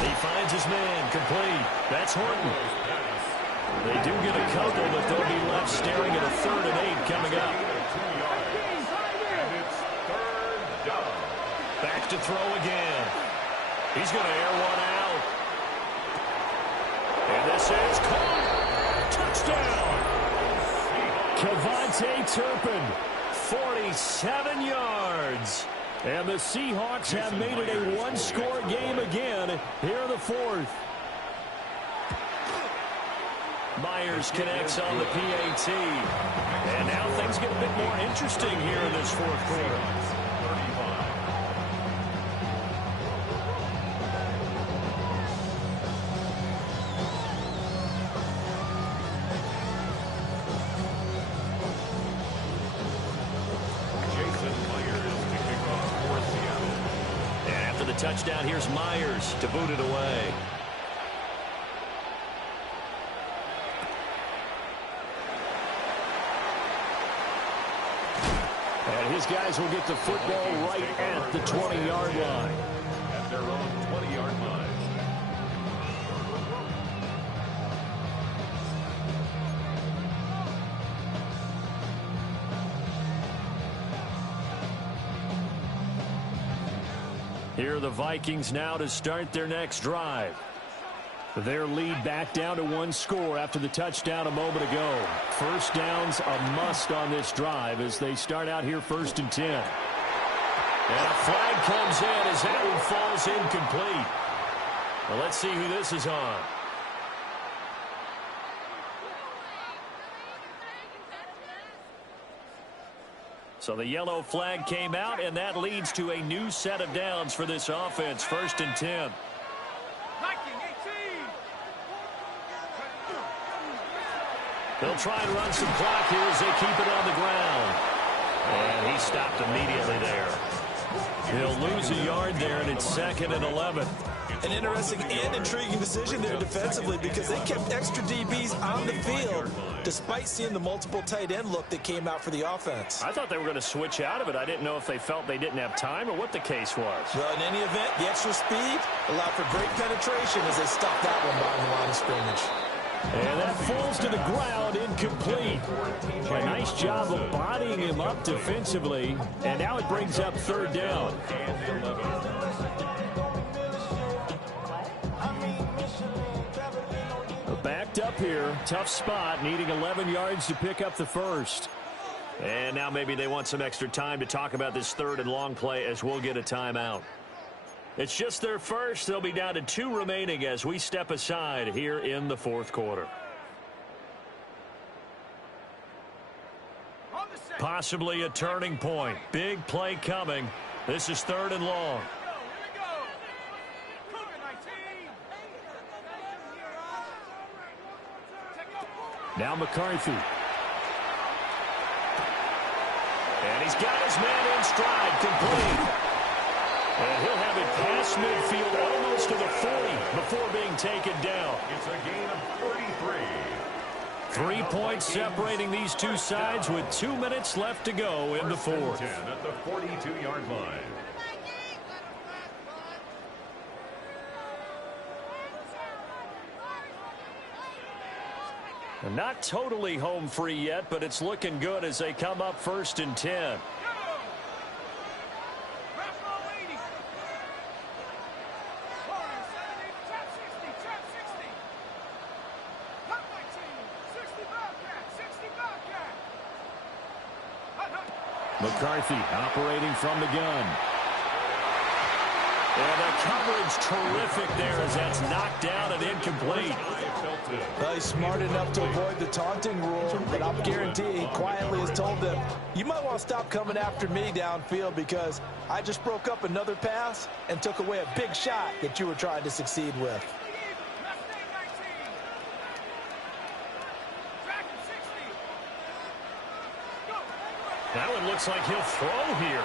He finds his man, complete. That's Horton. They do get a couple, but they'll be left staring at a 3rd and 8 coming up. And it's 3rd down. Back to throw again. He's going to air one out. And this is caught. Touchdown. Kevontae Turpin, 47 yards. And the Seahawks have made it a 1-score game again here in the 4th. Myers connects on the PAT. And now things get a bit more interesting here in this 4th quarter. 35. Touchdown. Here's Myers to boot it away. And his guys will get the football right at the 20-yard line. At their own 20-yard line. Here are the Vikings now to start their next drive. Their lead back down to 1 score after the touchdown a moment ago. First down's a must on this drive as they start out here 1st and 10. And a flag comes in as that one falls incomplete. Well, let's see who this is on. So the yellow flag came out, and that leads to a new set of downs for this offense. 1st and 10. They'll try and run some clock here as they keep it on the ground. And he stopped immediately there. He'll lose a yard there, and it's 2nd and 11. An interesting and intriguing decision there defensively because they kept extra DBs on the field despite seeing the multiple tight end look that came out for the offense. I thought they were going to switch out of it. I didn't know if they felt they didn't have time or what the case was. Well, in any event, the extra speed allowed for great penetration as they stopped that one behind the line of scrimmage. And that falls to the ground, incomplete. A nice job of bodying him up defensively. And now it brings up 3rd down. Backed up here, tough spot, needing 11 yards to pick up the first. And now maybe they want some extra time to talk about this third and long play as we'll get a timeout. It's just their first. They'll be down to 2 remaining as we step aside here in the fourth quarter. Possibly a turning point. Big play coming. This is third and long. Now McCarthy. And he's got his man in stride, complete. And he'll have it past midfield almost to the 40 before being taken down. It's a gain of 33. 3 points separating these two sides with 2 minutes left to go in the fourth. 10 at the 42-yard line. Not totally home free yet, but it's looking good as they come up 1st and 10. McCarthy operating from the gun. And the coverage terrific there as that's knocked down and incomplete. He's smart enough to avoid the taunting rule, but I'm guaranteeing he quietly has told them, you might want to stop coming after me downfield because I just broke up another pass and took away a big shot that you were trying to succeed with. That one looks like he'll throw here.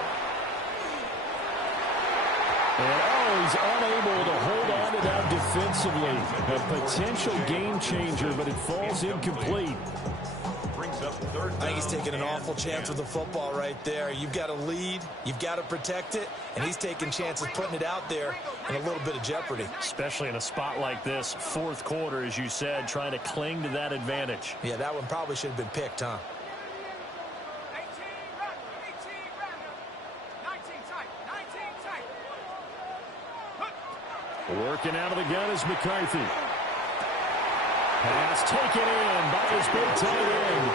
And he's unable to hold on to that defensively. A potential game changer, but it falls incomplete. I think he's taking an awful chance with the football right there. You've got to lead, you've got to protect it, and he's taking chances putting it out there in a little bit of jeopardy. Especially in a spot like this, fourth quarter, as you said, trying to cling to that advantage. Yeah, that one probably should have been picked, huh? Working out of the gun is McCarthy. Pass taken in by his big tight end.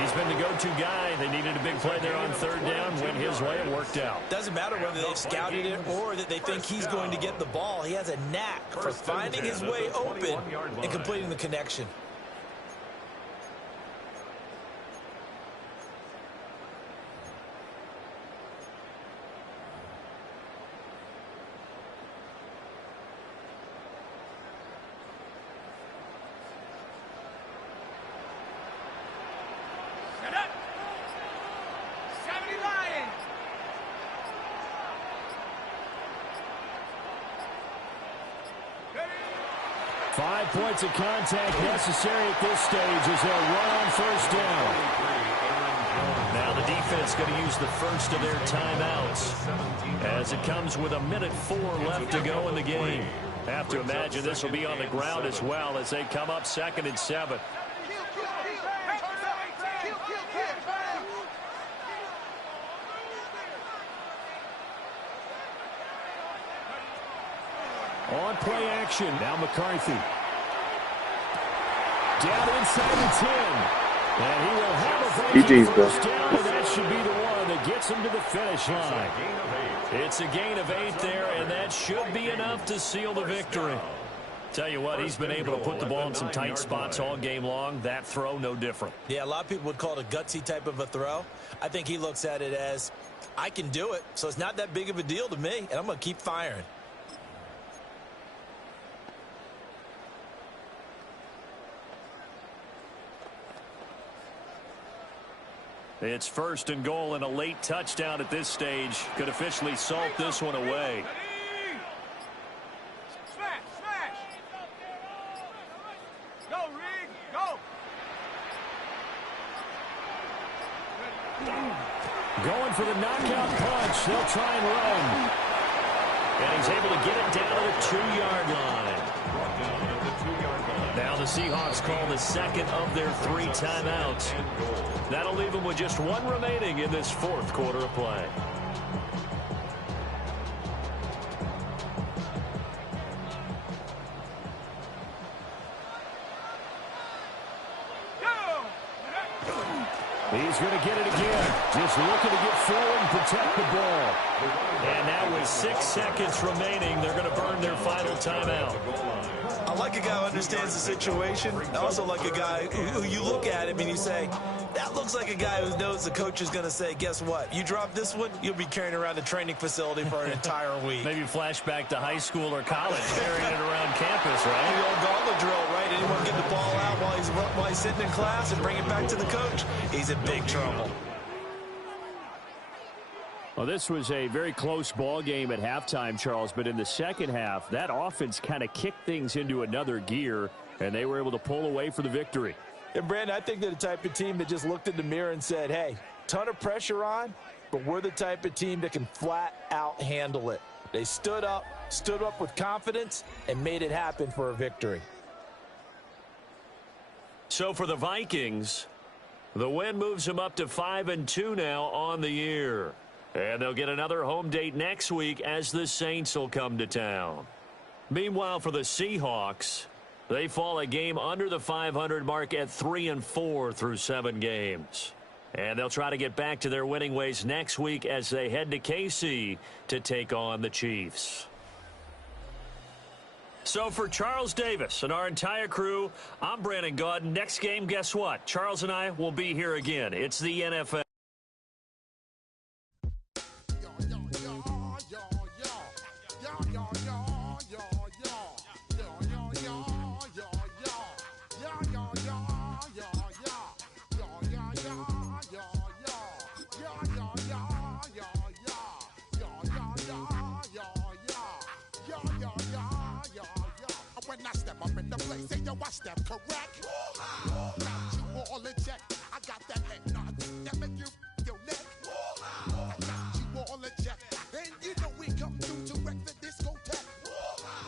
He's been the go-to guy. They needed a big play there on third down. Went his way. It worked out. Doesn't matter whether they've scouted it or that they think he's going to get the ball. He has a knack for finding his way open and completing the connection. Five points of contact necessary at this stage as they'll run on first down. Now the defense going to use the first of their timeouts as it comes with 1:04 left to go in the game. Have to imagine this will be on the ground as well as they come up 2nd and 7. On play action, now McCarthy. Down inside the 10. And he will have a first down, and that should be the one that gets him to the finish line. It's a gain of 8 there, and that should be enough to seal the victory. Tell you what, he's been able to put the ball in some tight spots all game long. That throw, no different. Yeah, a lot of people would call it a gutsy type of a throw. I think he looks at it as, I can do it, so it's not that big of a deal to me, and I'm going to keep firing. It's 1st and goal and a late touchdown at this stage. Could officially salt this one away. Smash, smash. Go, Rig, go. Going for the knockout punch. They'll try and run. And he's able to get it down to the 2-yard line. Now the Seahawks call the second of their 3 timeouts. That'll leave them with just 1 remaining in this fourth quarter of play. He's he's going to get it again. Just looking to get forward and protect the ball. And now with 6 seconds remaining, they're going to burn their final timeout. I like a guy who understands the situation. I also like a guy who you look at him and you say, that looks like a guy who knows the coach is going to say, guess what? You drop this one, you'll be carrying around the training facility for an entire week. Maybe flashback to high school or college, carrying it around campus, right? The old gauntlet drill, right? Anyone get the ball out while he's sitting in class and bring it back to the coach? He's in big trouble. Well, this was a very close ball game at halftime, Charles, but in the second half, that offense kind of kicked things into another gear, and they were able to pull away for the victory. And, Brandon, I think they're the type of team that just looked in the mirror and said, hey, ton of pressure on, but we're the type of team that can flat out handle it. They stood up with confidence, and made it happen for a victory. So for the Vikings, the win moves them up to 5-2 now on the year. And they'll get another home date next week as the Saints will come to town. Meanwhile, for the Seahawks, they fall a game under the 500 mark at 3-4 through 7 games. And they'll try to get back to their winning ways next week as they head to KC to take on the Chiefs. So for Charles Davis and our entire crew, I'm Brandon Gaudin. Next game, guess what? Charles and I will be here again. It's the NFL. I step correct. Got you all in check. I got that head nod that make you your neck. I got you all in check. And you know we come through to wreck the discotheque.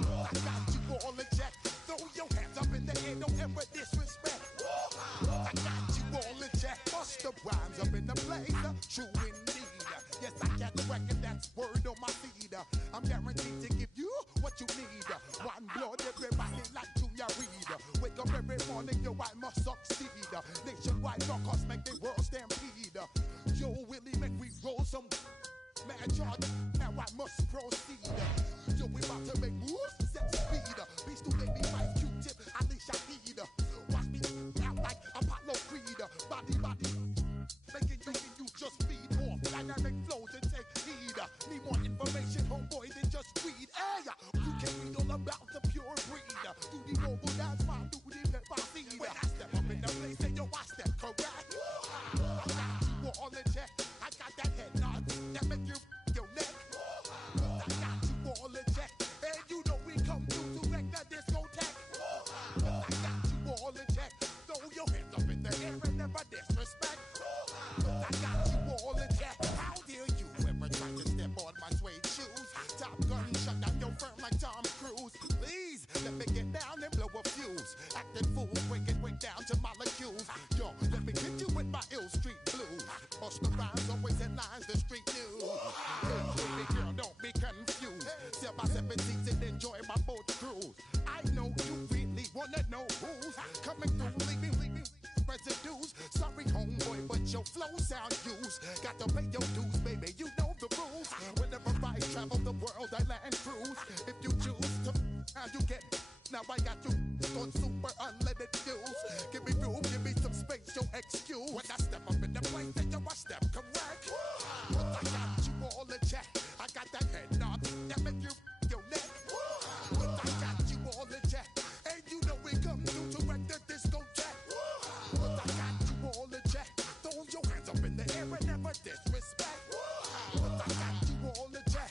I got you all in check. Throw your hands up in the air, don't ever disrespect. I got you all in check. Bust the rhymes up in the place. True indeed. Yes, I got the record that's word on my feed. I'm guaranteed to give you what you need. One blood, everybody like Junior Reed. Wake up every morning, yo, I must succeed. Nationwide knockouts make the world stampede. Yo, Willie, make we roll some mad charge. Now I must proceed. Yo, we about to make moves, set speed. Beast to baby, life, Q-tip, Alicia Heed. Watch me out like Apollo Creed. Body, making you just feed off. Dynamic flows and take heed. Need more information, homeboy, than just read. Hey, you can read all about the pure breed. Do the mobile dance, man, do the pepper seed. When I step up in the place, say yo, I step correct. I got you all in check. I got that head nod that make you your neck. I got you all in check. And you know we come through to wreck the discotheque. I got you all in check. Throw your hands up in the air and never disrespect. I got you all in check. How dare you ever try to step on my suede shoes? Top Gun shut down your firm like Tom Cruise. Please let me get down and blow a fuse. Acting fool, break down to molecules. Yo, let me hit you with my ill street blues. Bust the rhymes, always headlines, the street news. Hey, baby girl, don't be confused. Sell my 17s and enjoy my boat cruise. I know you really wanna know who's coming through, leaving residues. Sorry, homeboy, but your flow sound used. Got to pay your dues, baby, you know the rules. Whenever I travel the world, I land cruise. If you choose to, how you get. Now I got you on super unlimited views. Give me room, give me some space, your excuse. When I step up in the place, then yo, I step correct. But I got you all in check. I got that head nod that make you your neck. But I got you all in check. And you know we come through to wreck the discotheque. But I got you all in check. Throw your hands up in the air and never disrespect. But I got you all in check.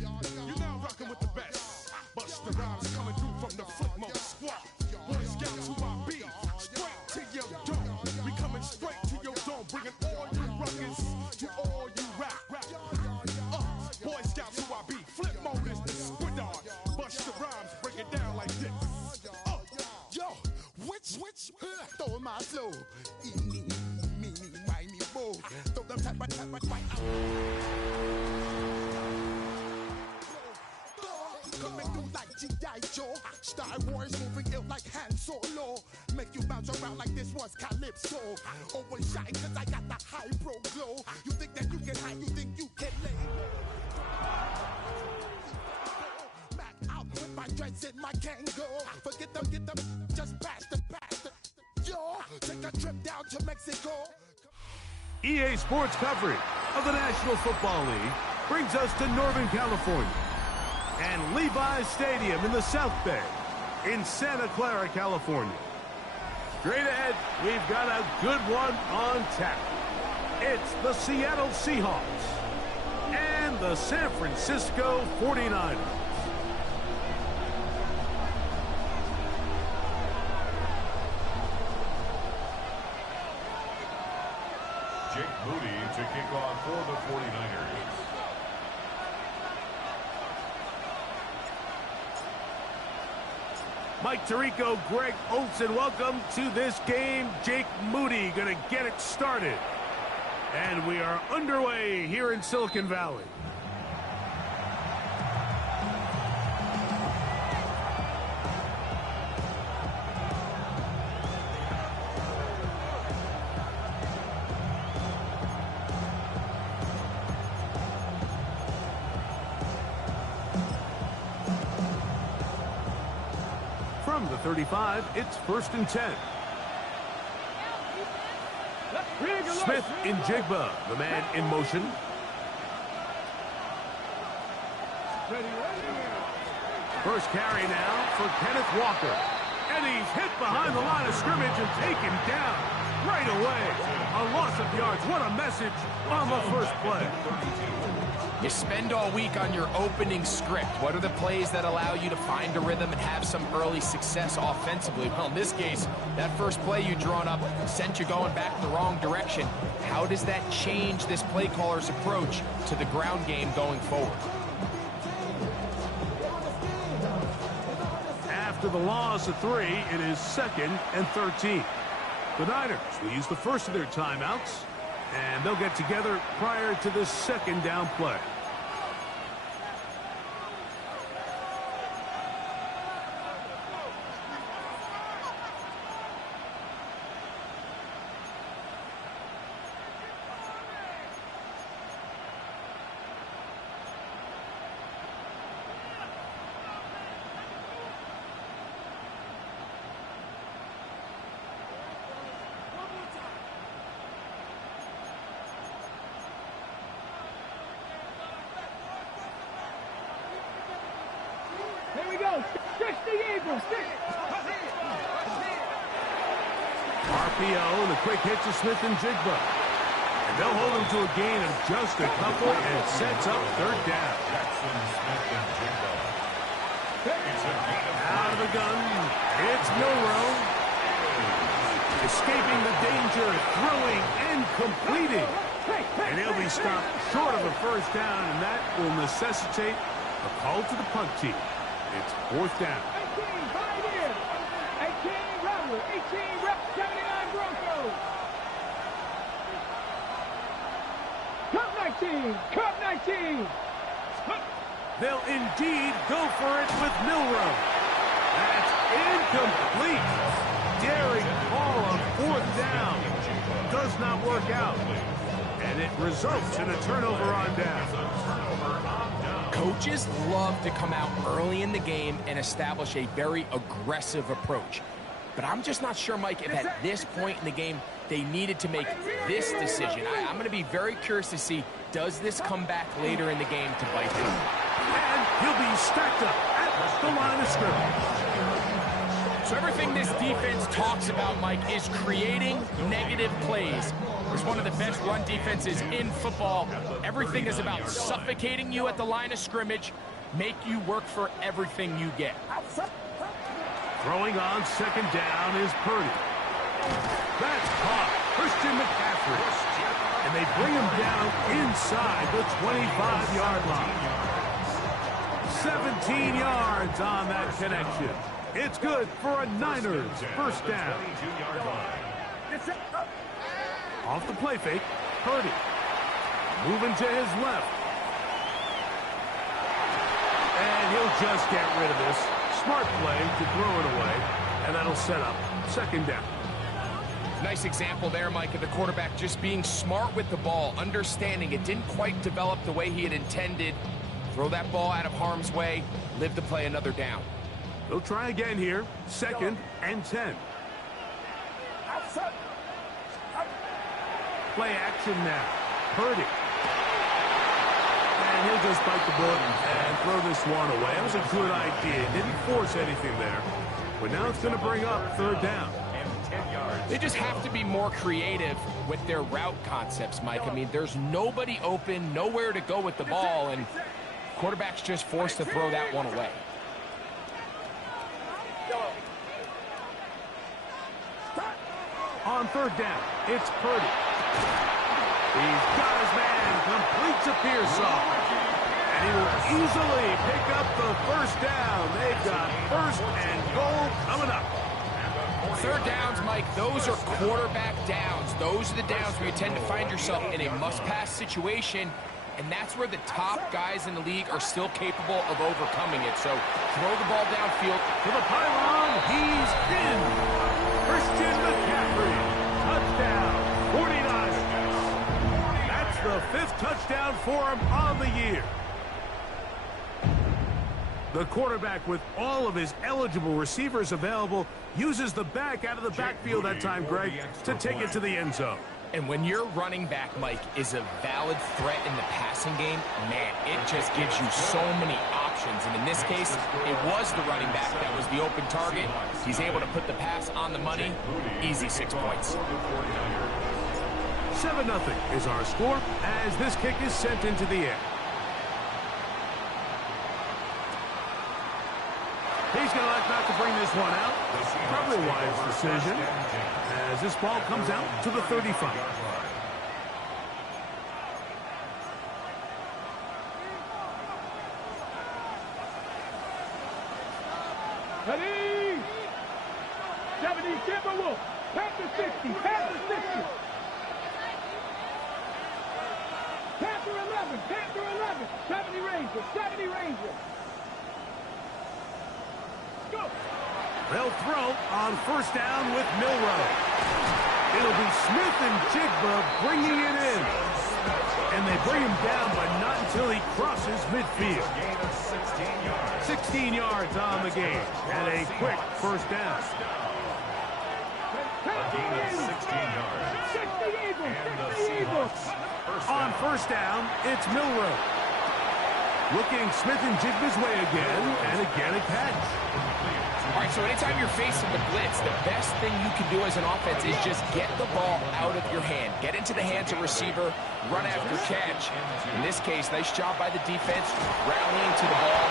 You're now rocking with the best. Bust the rhymes coming through from the Flip Mode Squad. Boy Scouts who I be, straight to your dome. We coming straight to your dome, bringing all you ruckus to all you rap. Boy Scouts who I be, Flip Mode is the squid dog. Bust the rhymes, break it down like this. Yo, which, throw my flow. Eeny, meeny, miny, mo. Throw them type of right out. Coming through like G.I. Joe. Star Wars moving ill like Han Solo. Make you bounce around like this was Calypso. Always shine cause I got the high pro glow. You think that you can hide, you think you can lay low. Back out with my dreads in my Kango. Forget them, just pass the. Yo, take a trip down to Mexico. EA Sports coverage of the National Football League brings us to Northern California and Levi's Stadium in the South Bay in Santa Clara, California. Straight ahead, we've got a good one on tap. It's the Seattle Seahawks and the San Francisco 49ers. Jake Moody to kick off for the 49ers. Mike Tirico, Greg Olson, welcome to this game. Jake Moody going to get it started. And we are underway here in Silicon Valley. From the 35, it's 1st and 10. Smith in Jigba, the man in motion. First carry now for Kenneth Walker. And he's hit behind the line of scrimmage and taken down right away. A loss of yards. What a message on the first play. You spend all week on your opening script. What are the plays that allow you to find a rhythm and have some early success offensively? Well, in this case, that first play you drawn up sent you going back the wrong direction. How does that change this play caller's approach to the ground game going forward? After the loss of 3, it is 2nd and 13. The Niners will use the first of their timeouts, and they'll get together prior to the second down play. Here we go. Stretch the Eagles. RPO and the quick hit to Smith and Jigba. And they'll hold him to a gain of just a couple, and it sets up 3rd down. Out of the gun, it's Milrow. Escaping the danger, throwing and completing. And he'll be stopped short of a first down, and that will necessitate a call to the punt team. It's 4th down. 18, Pioneer. 18, Rattler. 18, Rep 79 Broncos. Cup 19. Cup 19. They'll indeed go for it with Milrow. That's incomplete. Daring call on 4th down. Does not work out. And it results in a turnover on down. Coaches love to come out early in the game and establish a very aggressive approach. But I'm just not sure, Mike, if at this point in the game they needed to make this decision. I'm going to be very curious to see, does this come back later in the game to bite them? And he'll be stacked up at the line of scrimmage. So everything this defense talks about, Mike, is creating negative plays. It's one of the best run defenses in football. Everything is about suffocating you at the line of scrimmage, make you work for everything you get. Throwing on 2nd down is Purdy. That's caught. Christian McCaffrey. And they bring him down inside the 25-yard line. 17 yards on that connection. It's good for a Niners first down. Off the play fake, Purdy. Moving to his left. And he'll just get rid of this. Smart play to throw it away. And that'll set up second down. Nice example there, Mike, of the quarterback just being smart with the ball, understanding it didn't quite develop the way he had intended. Throw that ball out of harm's way, live to play another down. They'll try again here, 2nd and 10. Play action now. Purdy. And he'll just bite the bullet and throw this one away. That was a good idea. Didn't force anything there. But now it's going to bring up 3rd down. They just have to be more creative with their route concepts, Mike. I mean, there's nobody open, nowhere to go with the ball, and quarterback's just forced to throw that one away. On 3rd down, it's Purdy. He's got his man, completes a Pearsall. And he will easily pick up the 1st down. They've got 1st and goal coming up. 3rd downs, Mike, those are quarterback downs. Those are the downs where you tend to find yourself in a must-pass situation, and that's where the top guys in the league are still capable of overcoming it. So throw the ball downfield. To the pylon, he's in. Christian McCaffrey, touchdown, 49ers. That's the 5th touchdown for him on the year. The quarterback, with all of his eligible receivers available, uses the back out of the backfield that time, Greg, to take it to the end zone. And when your running back, Mike, is a valid threat in the passing game, man, it just gives you so many options. And in this case, it was the running back that was the open target. He's able to put the pass on the money. Easy 6 points. 7-0 is our score as this kick is sent into the air. He's going to elect not to bring this one out. Probably a wise decision as this ball comes out to the 35. Ready? 70 Timberwolves. Panther 60. Panther 60. Panther 11. Panther 11. 70 Rangers. 70 Rangers. Go. They'll throw on 1st down with Milroe. It'll be Smith and Jigba bringing it in. And they bring him down, but not until he crosses midfield. 16 yards on the game. And a quick 1st down. A gain of 16 yards. 60 Eagles. On 1st down, it's Milroe. Looking Smith and Jigba's way again, and again a catch. All right, so anytime you're facing the blitz, the best thing you can do as an offense is just get the ball out of your hand. Get into the hands of receiver, run after catch. In this case, nice job by the defense, rallying to the ball.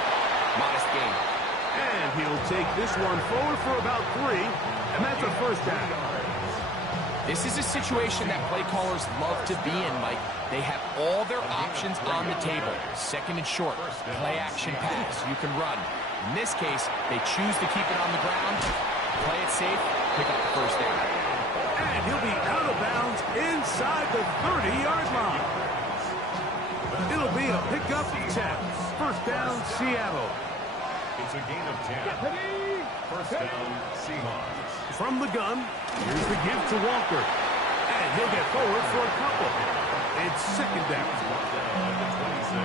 Modest gain. And he'll take this one forward for about 3, and that's a 1st down. This is a situation that play callers love to be in, Mike. They have all their options on the table. 2nd and short, play action pass. You can run. In this case, they choose to keep it on the ground, play it safe, pick up the 1st down. And he'll be out of bounds inside the 30-yard line. It'll be a pickup of 10. 1st down, Seattle. It's a gain of 10. 1st down, Seahawks. From the gun, here's the give to Walker. And he'll get forward for a couple. It's 2nd down. At the 26.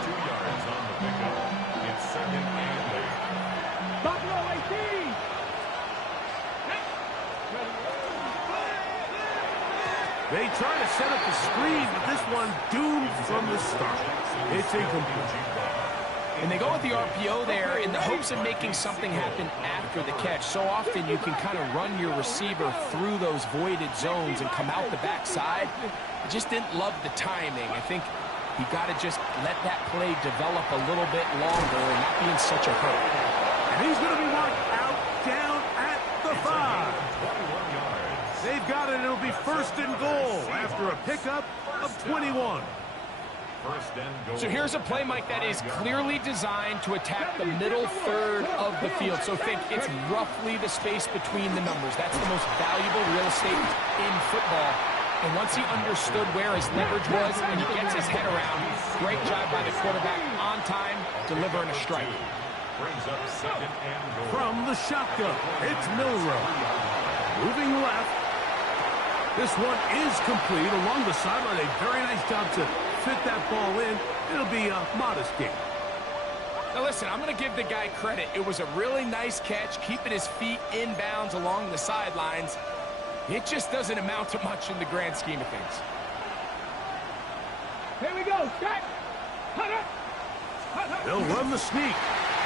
2 yards on the pickup. It's 2nd and 8. Buffalo 18. They try to set up the screen, but this one doomed from the start. It's incomplete. And they go with the RPO there in the hopes of making something happen after the catch. So often you can kind of run your receiver through those voided zones and come out the backside. I just didn't love the timing. I think you got to just let that play develop a little bit longer and not be in such a hurry. And he's going to be marked out down at the 5. 21 yards. They've got it. It'll be 1st and goal after a pickup of 21. 1st and goal. So here's a play, Mike, that is clearly designed to attack the middle 3rd of the field. So think it's roughly the space between the numbers. That's the most valuable real estate in football. And once he understood where his leverage was and he gets his head around, great job by the quarterback on time, delivering a strike. Brings up second and goal. From the shotgun, it's Milrow. Moving left. This one is complete along the sideline. A very nice job to fit that ball in. It'll be a modest gain. Now listen, I'm going to give the guy credit. It was a really nice catch, keeping his feet in bounds along the sidelines. It just doesn't amount to much in the grand scheme of things. Here we go, set. Hunter. They'll run the sneak.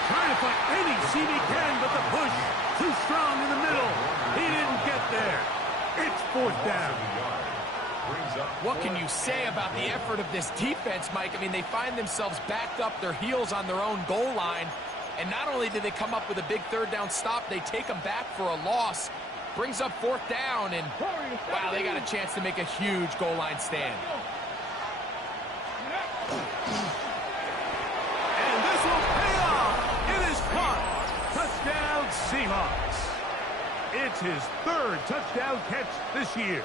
Trying to find any seam he can, but the push too strong in the middle. He didn't get there. It's fourth down. What can you say about the effort of this defense, Mike? I mean, they find themselves backed up their heels on their own goal line. And not only did they come up with a big third down stop, they take them back for a loss. Brings up fourth down, and wow, they got a chance to make a huge goal line stand. And this will pay off. It is caught. Touchdown, Seahawks. It's his third touchdown catch this year.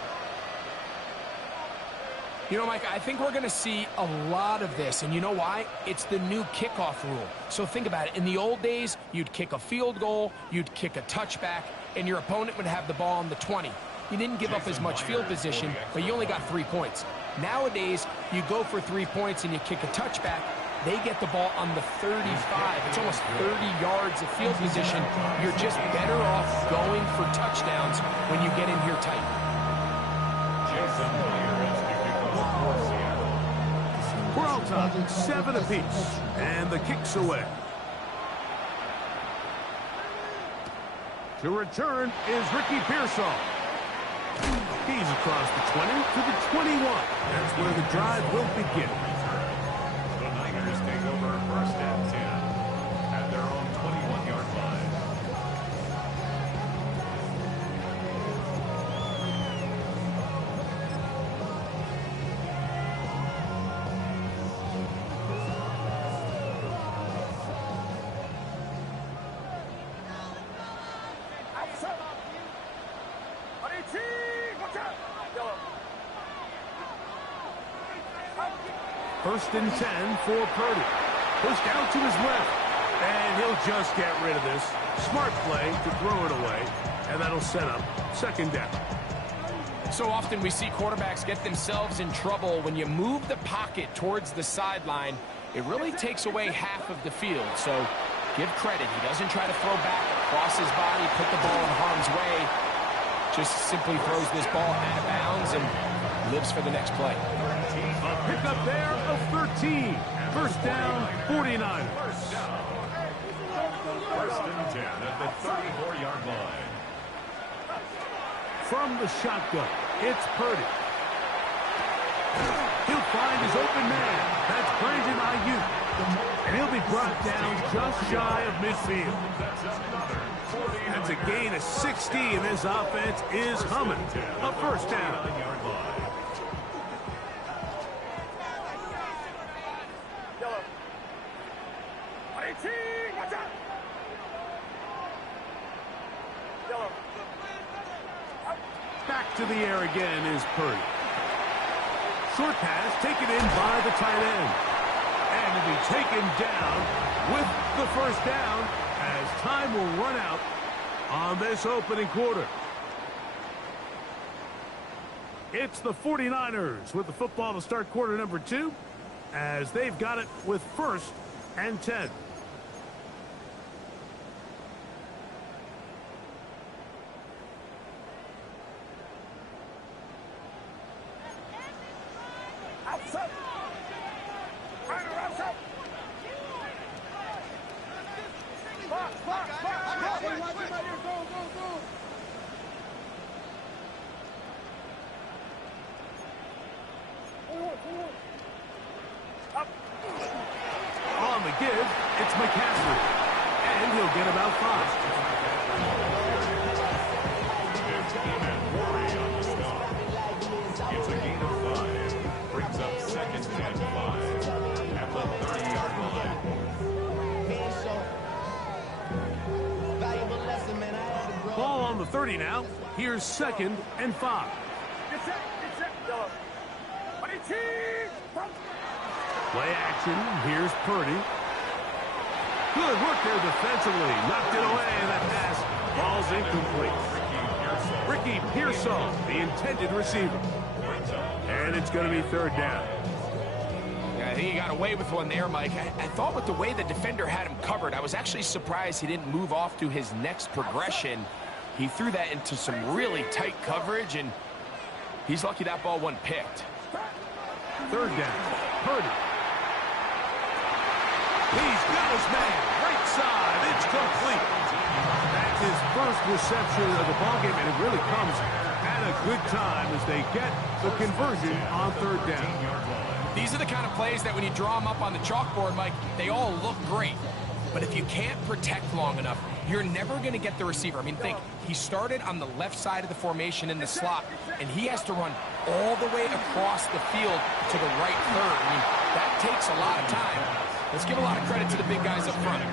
You know, Mike, I think we're going to see a lot of this, and you know why? It's the new kickoff rule. So think about it. In the old days, you'd kick a field goal, you'd kick a touchback, and your opponent would have the ball on the 20. You didn't give up as much field position, but you only got 3 points. Nowadays, you go for 3 points and you kick a touchback, they get the ball on the 35. It's almost 30 yards of field position. You're just better off going for touchdowns when you get in here tight. We're all tied 7 apiece, and the kick's away. To return is Ricky Pearsall. He's across the 20 to the 21. That's where the drive will begin. The Niners take over first and 10 at their own 21-yard line. First and 10 for Purdy. Pushed out to his left. And he'll just get rid of this. Smart play to throw it away. And that'll set up second down. So often we see quarterbacks get themselves in trouble when you move the pocket towards the sideline. It really takes away half of the field. So give credit. He doesn't try to throw back across his body, put the ball in harm's way. Just simply throws this ball out of bounds and lives for the next play. A pickup there of 13. First down, 49ers. First and 10 at the 34-yard line. From the shotgun, it's Purdy. He'll find his open man. That's Brandon Ayuk. And he'll be brought down just shy of midfield. That's a gain of 60, and this offense is humming. A first down. Back to the air again is Purdy. Short pass taken in by the tight end. And to be taken down with the first down as time will run out on this opening quarter. It's the 49ers with the football to start quarter number 2 as they've got it with first and 10. On the give, it's McCaffrey. And he'll get about 5. It's a gain of 5. Brings up second and 5 at the 30-yard line. Ball on the 30 now. Here's second and 5. Play action. Here's Purdy. Good work there defensively. Knocked it away, and that pass falls incomplete. Ricky Pearsall, the intended receiver. And it's going to be third down. Yeah, I think he got away with one there, Mike. I thought with the way the defender had him covered, I was actually surprised he didn't move off to his next progression. He threw that into some really tight coverage, and he's lucky that ball wasn't picked. Third down. Purdy. He's got his man. Right side. It's complete. That's his first reception of the ballgame, and it really comes at a good time as they get the conversion on third down. These are the kind of plays that when you draw them up on the chalkboard, Mike, they all look great. But if you can't protect long enough, you're never going to get the receiver. I mean, think, he started on the left side of the formation in the slot, and he has to run all the way across the field to the right third. I mean, that takes a lot of time. Let's give a lot of credit to the big guys up front.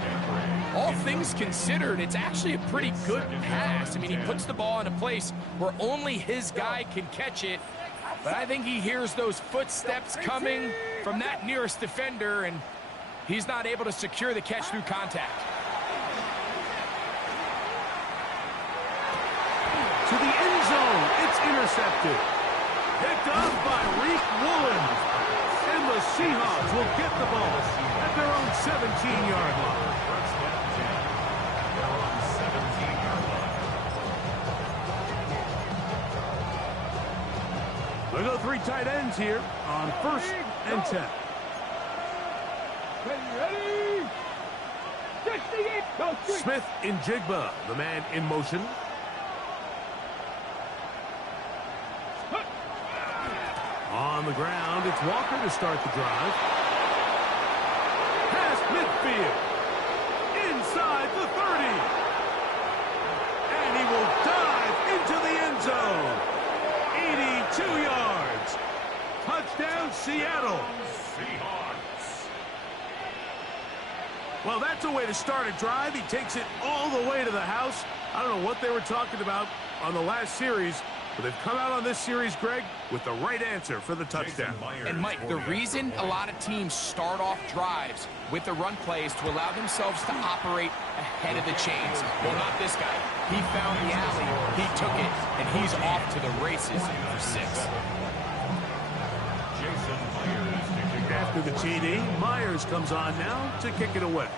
All things considered, it's actually a pretty good pass. I mean, he puts the ball in a place where only his guy can catch it. But I think he hears those footsteps coming from that nearest defender, and he's not able to secure the catch through contact. To the end zone. It's intercepted. Picked up by Reek Woolen. And the Seahawks will get the ball at their own 17-yard line. We'll go three tight ends here on 1st and 10. Ready? 68. Go straight. Smith in Jigba, the man in motion. On the ground, it's Walker to start the drive. Past midfield. Inside the 30. And he will dive into the end zone. 82 yards. Touchdown, Seattle. Seahawks. Well, that's a way to start a drive. He takes it all the way to the house. I don't know what they were talking about on the last series, but they've come out on this series, Greg, with the right answer for the touchdown. And, Mike, the reason a lot of teams start off drives with the run plays to allow themselves to operate ahead of the chains. Well, not this guy. He found the alley, he took it, and he's off to the races for 6. After the TD, Myers comes on now to kick it away.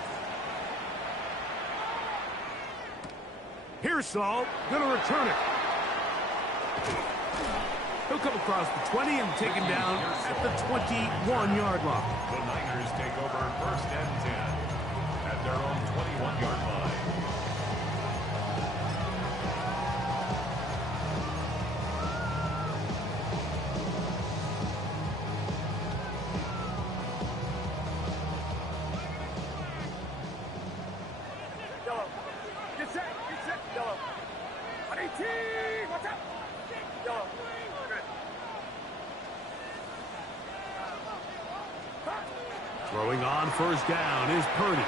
Pearsall going to return it. He'll come across the 20 and take him down at the 21-yard line. The Niners take over 1st and 10 at their own 21-yard line. Yellow. Get set. Yellow. 18. Watch out. Yellow. Good. Throwing on 1st down is Purdy.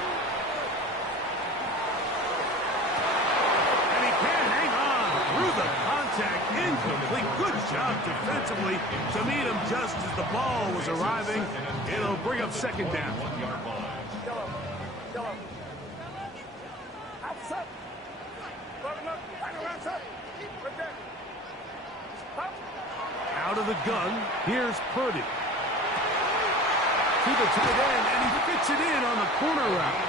And he can't hang on through the contact. Incomplete. Good job defensively to meet him just as the ball was arriving. It'll bring up 2nd down. Yellow. Outside. Out of the gun, here's Purdy. To the tight end, and he fits it in on the corner route.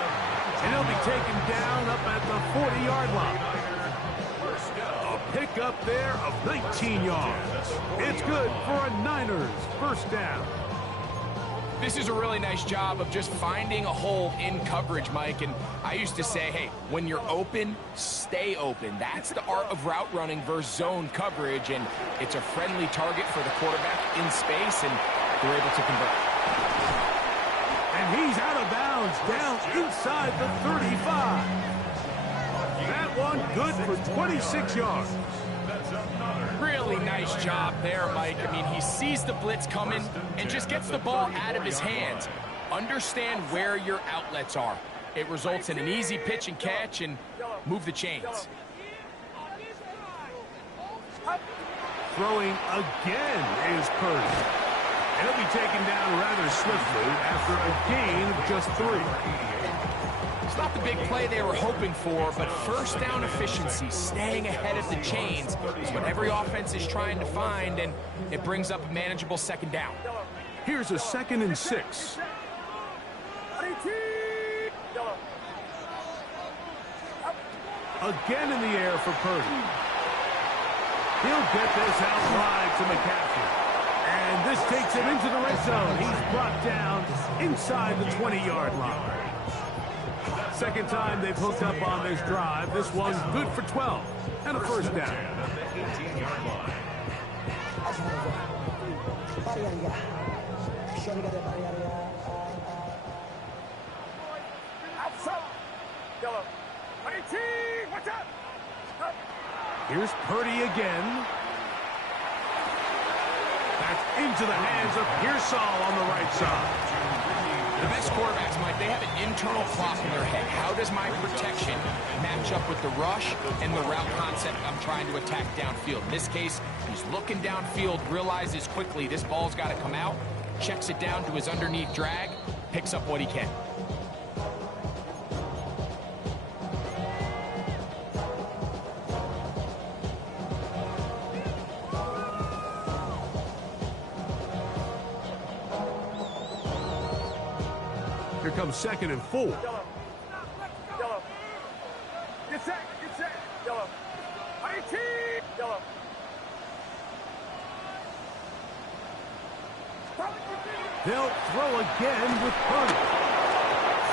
And he'll be taken down up at the 40-yard line. A pickup there of 19 yards. It's good for a Niners 1st down. This is a really nice job of just finding a hole in coverage, Mike. And I used to say, hey, when you're open, stay open. That's the art of route running versus zone coverage. And it's a friendly target for the quarterback in space, and they're able to convert. And he's out of bounds down inside the 35. That one good for 26 yards. Really nice job there, Mike. I mean, he sees the blitz coming and just gets the ball out of his hands. Understand where your outlets are. It results in an easy pitch and catch and move the chains. Throwing again is Purdy. And he'll be taken down rather swiftly after a gain of just 3. It's not the big play they were hoping for, but first down efficiency, staying ahead of the chains, is what every offense is trying to find, and it brings up a manageable second down. Here's a 2nd and 6. Again in the air for Purdy. He'll get this out wide to McCaffrey. And this takes him into the red zone. He's brought down inside the 20-yard line. Second time they've hooked up on this drive. This one's good for 12 and a first down. Here's Purdy again. That's into the hands of Pearsall on the right side. The best quarterbacks, Mike, they have an internal clock in their head. How does my protection match up with the rush and the route concept I'm trying to attack downfield? In this case, he's looking downfield, realizes quickly this ball's got to come out, checks it down to his underneath drag, picks up what he can. Here comes 2nd and 4. Yellow. Get set. Yellow. 18. Yellow. They'll throw again with Purdy.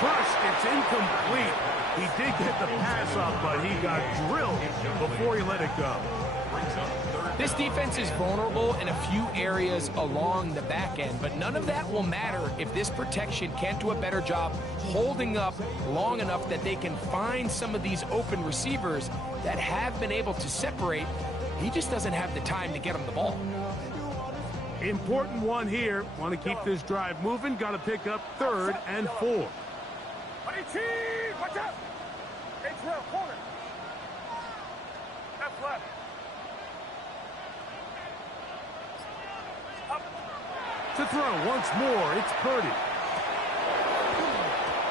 Crushed, it's incomplete. He did get the pass off, but he got drilled before he let it go. This defense is vulnerable in a few areas along the back end, but none of that will matter if this protection can't do a better job holding up long enough that they can find some of these open receivers that have been able to separate. He just doesn't have the time to get them the ball. Important one here. Want to keep this drive moving. Got to pick up 3rd and 4. 18. Watch out. H-12, corner. Left, left. To throw once more, it's Purdy.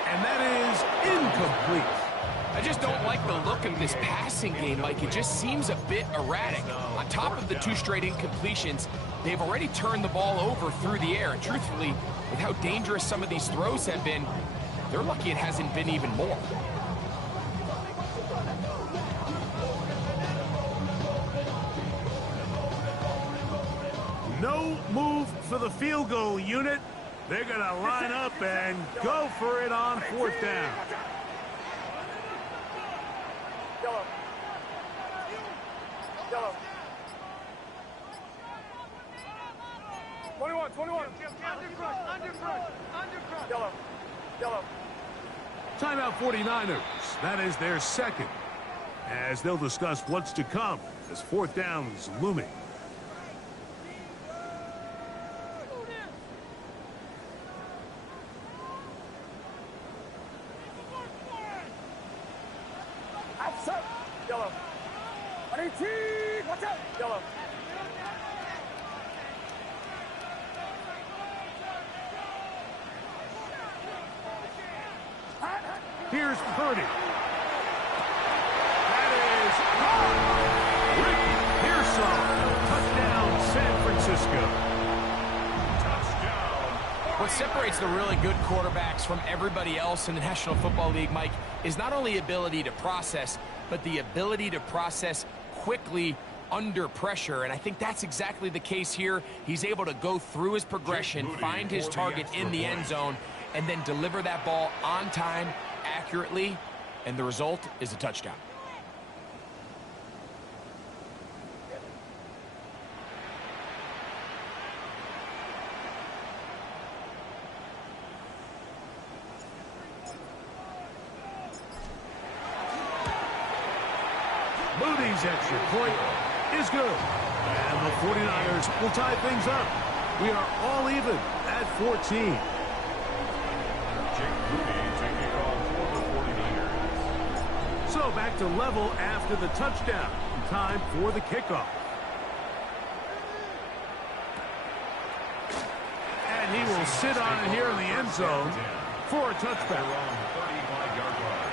And that is incomplete. I just don't like the look of this passing game, Mike. It just seems a bit erratic. On top of the 2 straight incompletions, they've already turned the ball over through the air. And truthfully, with how dangerous some of these throws have been, they're lucky it hasn't been even more. No move for the field goal unit. They're going to line up and go for it on 4th down. Yellow. 21. Undercrush. Yellow. Timeout 49ers. That is their 2nd. As they'll discuss what's to come as 4th down is looming. Yellow. 18. Watch out. Yellow. Here's Purdy. That is Ricky Pearsall. Touchdown, San Francisco. Touchdown. What separates the really good quarterbacks from everybody else in the National Football League, Mike, is not only ability to process, but the ability to process quickly under pressure. And I think that's exactly the case here. He's able to go through his progression, find his target in the end zone, and then deliver that ball on time, accurately, and the result is a touchdown. Moody's extra point is good. And the 49ers will tie things up. We are all even at 14. So back to level after the touchdown. Time for the kickoff. And he will sit on it here in the end zone. for a touchback. 35-yard line.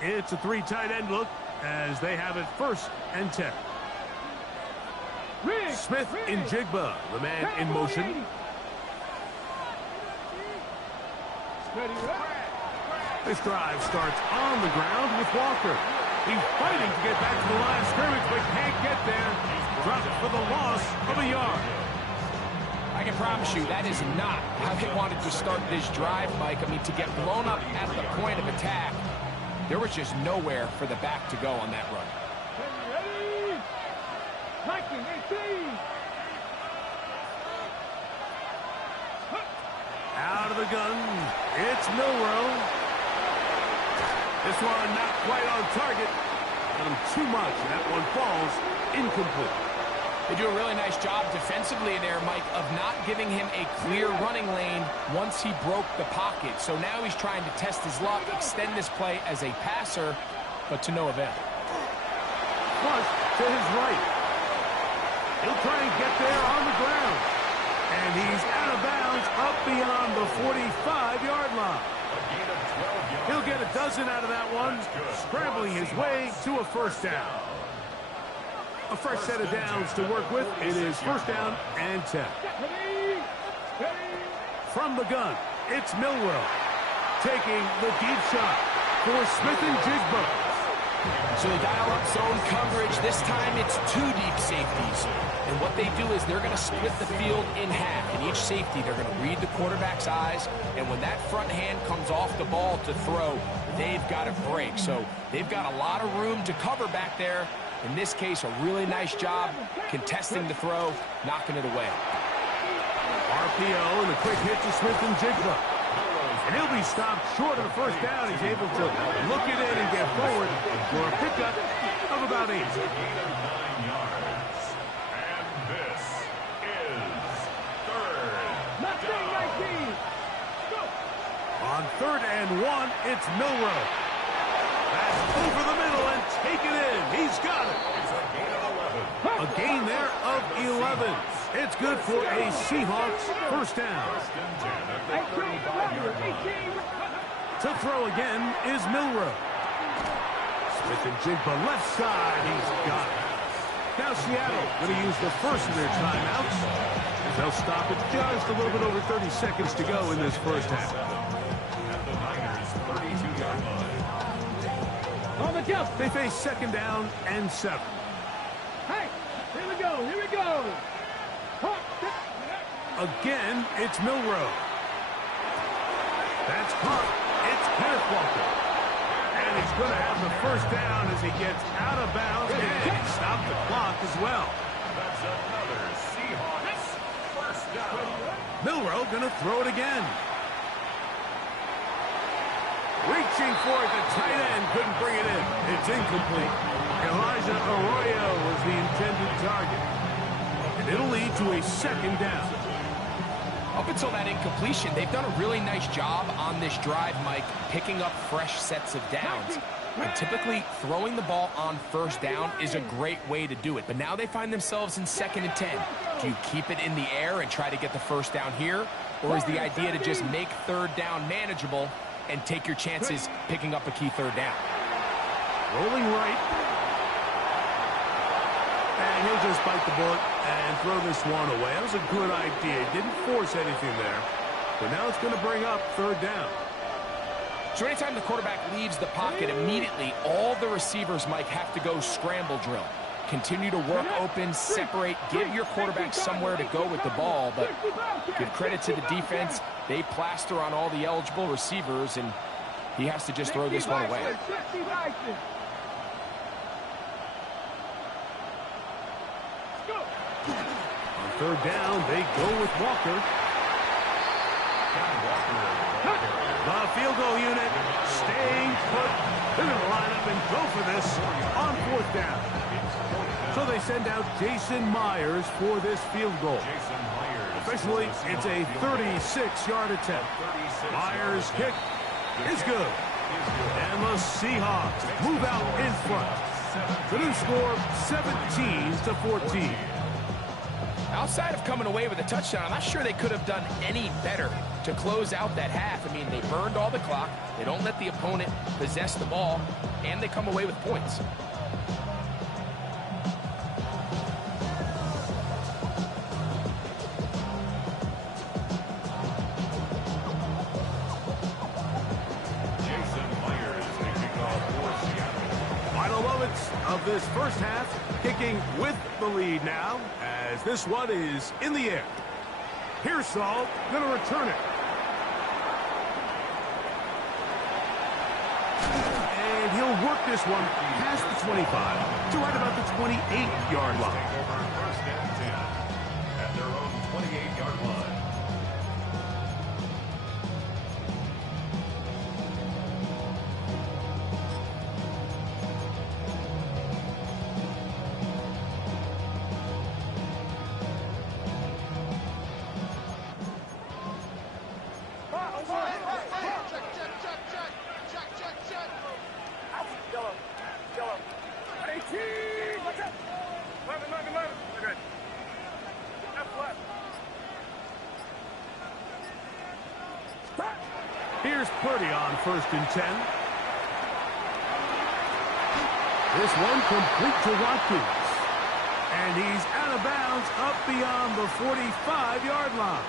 It's a 3 tight end look as they have it 1st and 10. Smith in Jigba, the man in motion. This drive starts on the ground with Walker. He's fighting to get back to the line of scrimmage, but can't get there. Dropped for the loss of a yard. I can promise you that is not how they wanted to start this drive, Mike. I mean, to get blown up at the point of attack, there was just nowhere for the back to go on that run. Out of the gun, it's Milroe. This one not quite on target. Got him too much, and that one falls incomplete. They do a really nice job defensively there, Mike, of not giving him a clear running lane once he broke the pocket. So now he's trying to test his luck, extend this play as a passer, but to no avail. Flush to his right. He'll try and get there on the ground. And he's out of bounds up beyond the 45-yard line. He'll get a dozen out of that one, scrambling his way to a 1st down. A fresh set of downs to work with. It is 1st down and 10. From the gun, it's Milroe taking the deep shot for Smith and Jigba. So they dial up zone coverage. This time it's 2 deep safeties. And what they do is they're going to split the field in half. In each safety, they're going to read the quarterback's eyes. And when that front hand comes off the ball to throw, they've got to break. So they've got a lot of room to cover back there. In this case, a really nice job contesting the throw, knocking it away. RPO and a quick hit to Smith and Jigba. And he'll be stopped short of the 1st down. He's able to look it in and get forward for a pickup of about 8. On 3rd and 1, it's Milroe. That's over the middle and take it in. He's got it. A gain there of 11. It's good for a Seahawks 1st down. To throw again is Milroe. Smith and Jigba left side. He's got it. Now Seattle going to use the first of their timeouts. They'll stop it just a little bit over 30 seconds to go in this 1st half. They face 2nd down and 7. Hey, here we go, here we go. Again, it's Milroe. That's caught. It's Kenneth Walker. And he's going to have the 1st down as he gets out of bounds and stop the clock as well. That's another Seahawks 1st down. Milroe going to throw it again. Reaching for it, the tight end couldn't bring it in. It's incomplete. Elijah Arroyo was the intended target. And it'll lead to a 2nd down. Up until that incompletion, they've done a really nice job on this drive, Mike, picking up fresh sets of downs. And typically, throwing the ball on 1st down is a great way to do it. But now they find themselves in 2nd and 10. Do you keep it in the air and try to get the 1st down here? Or is the idea to just make 3rd down manageable and take your chances picking up a key 3rd down? Rolling right. And he'll just bite the bullet and throw this one away. That was a good idea. He didn't force anything there. But now it's going to bring up 3rd down. So anytime the quarterback leaves the pocket, immediately all the receivers, Mike, have to go scramble drill. Continue to work open, separate, give your quarterback somewhere to go with the ball. But give credit to the defense. They plaster on all the eligible receivers, and he has to just throw this one away. On 3rd down, they go with Walker. The field goal unit staying put. They're going to line up and go for this on 4th down. So they send out Jason Myers for this field goal. Officially, it's a 36-yard attempt. Myers' kick is good. And the Seahawks move out in front. The new score, 17-14. Outside of coming away with a touchdown, I'm not sure they could have done any better to close out that half. I mean, they burned all the clock. They don't let the opponent possess the ball, and they come away with points. Of this first half, kicking with the lead now, as this one is in the air. Pearsall going to return it. And he'll work this one past the 25 to right about the 28-yard line. First and 10 at their own 28-yard line. Here's Purdy on 1st and 10. This one complete to Watkins. And he's out of bounds up beyond the 45-yard line.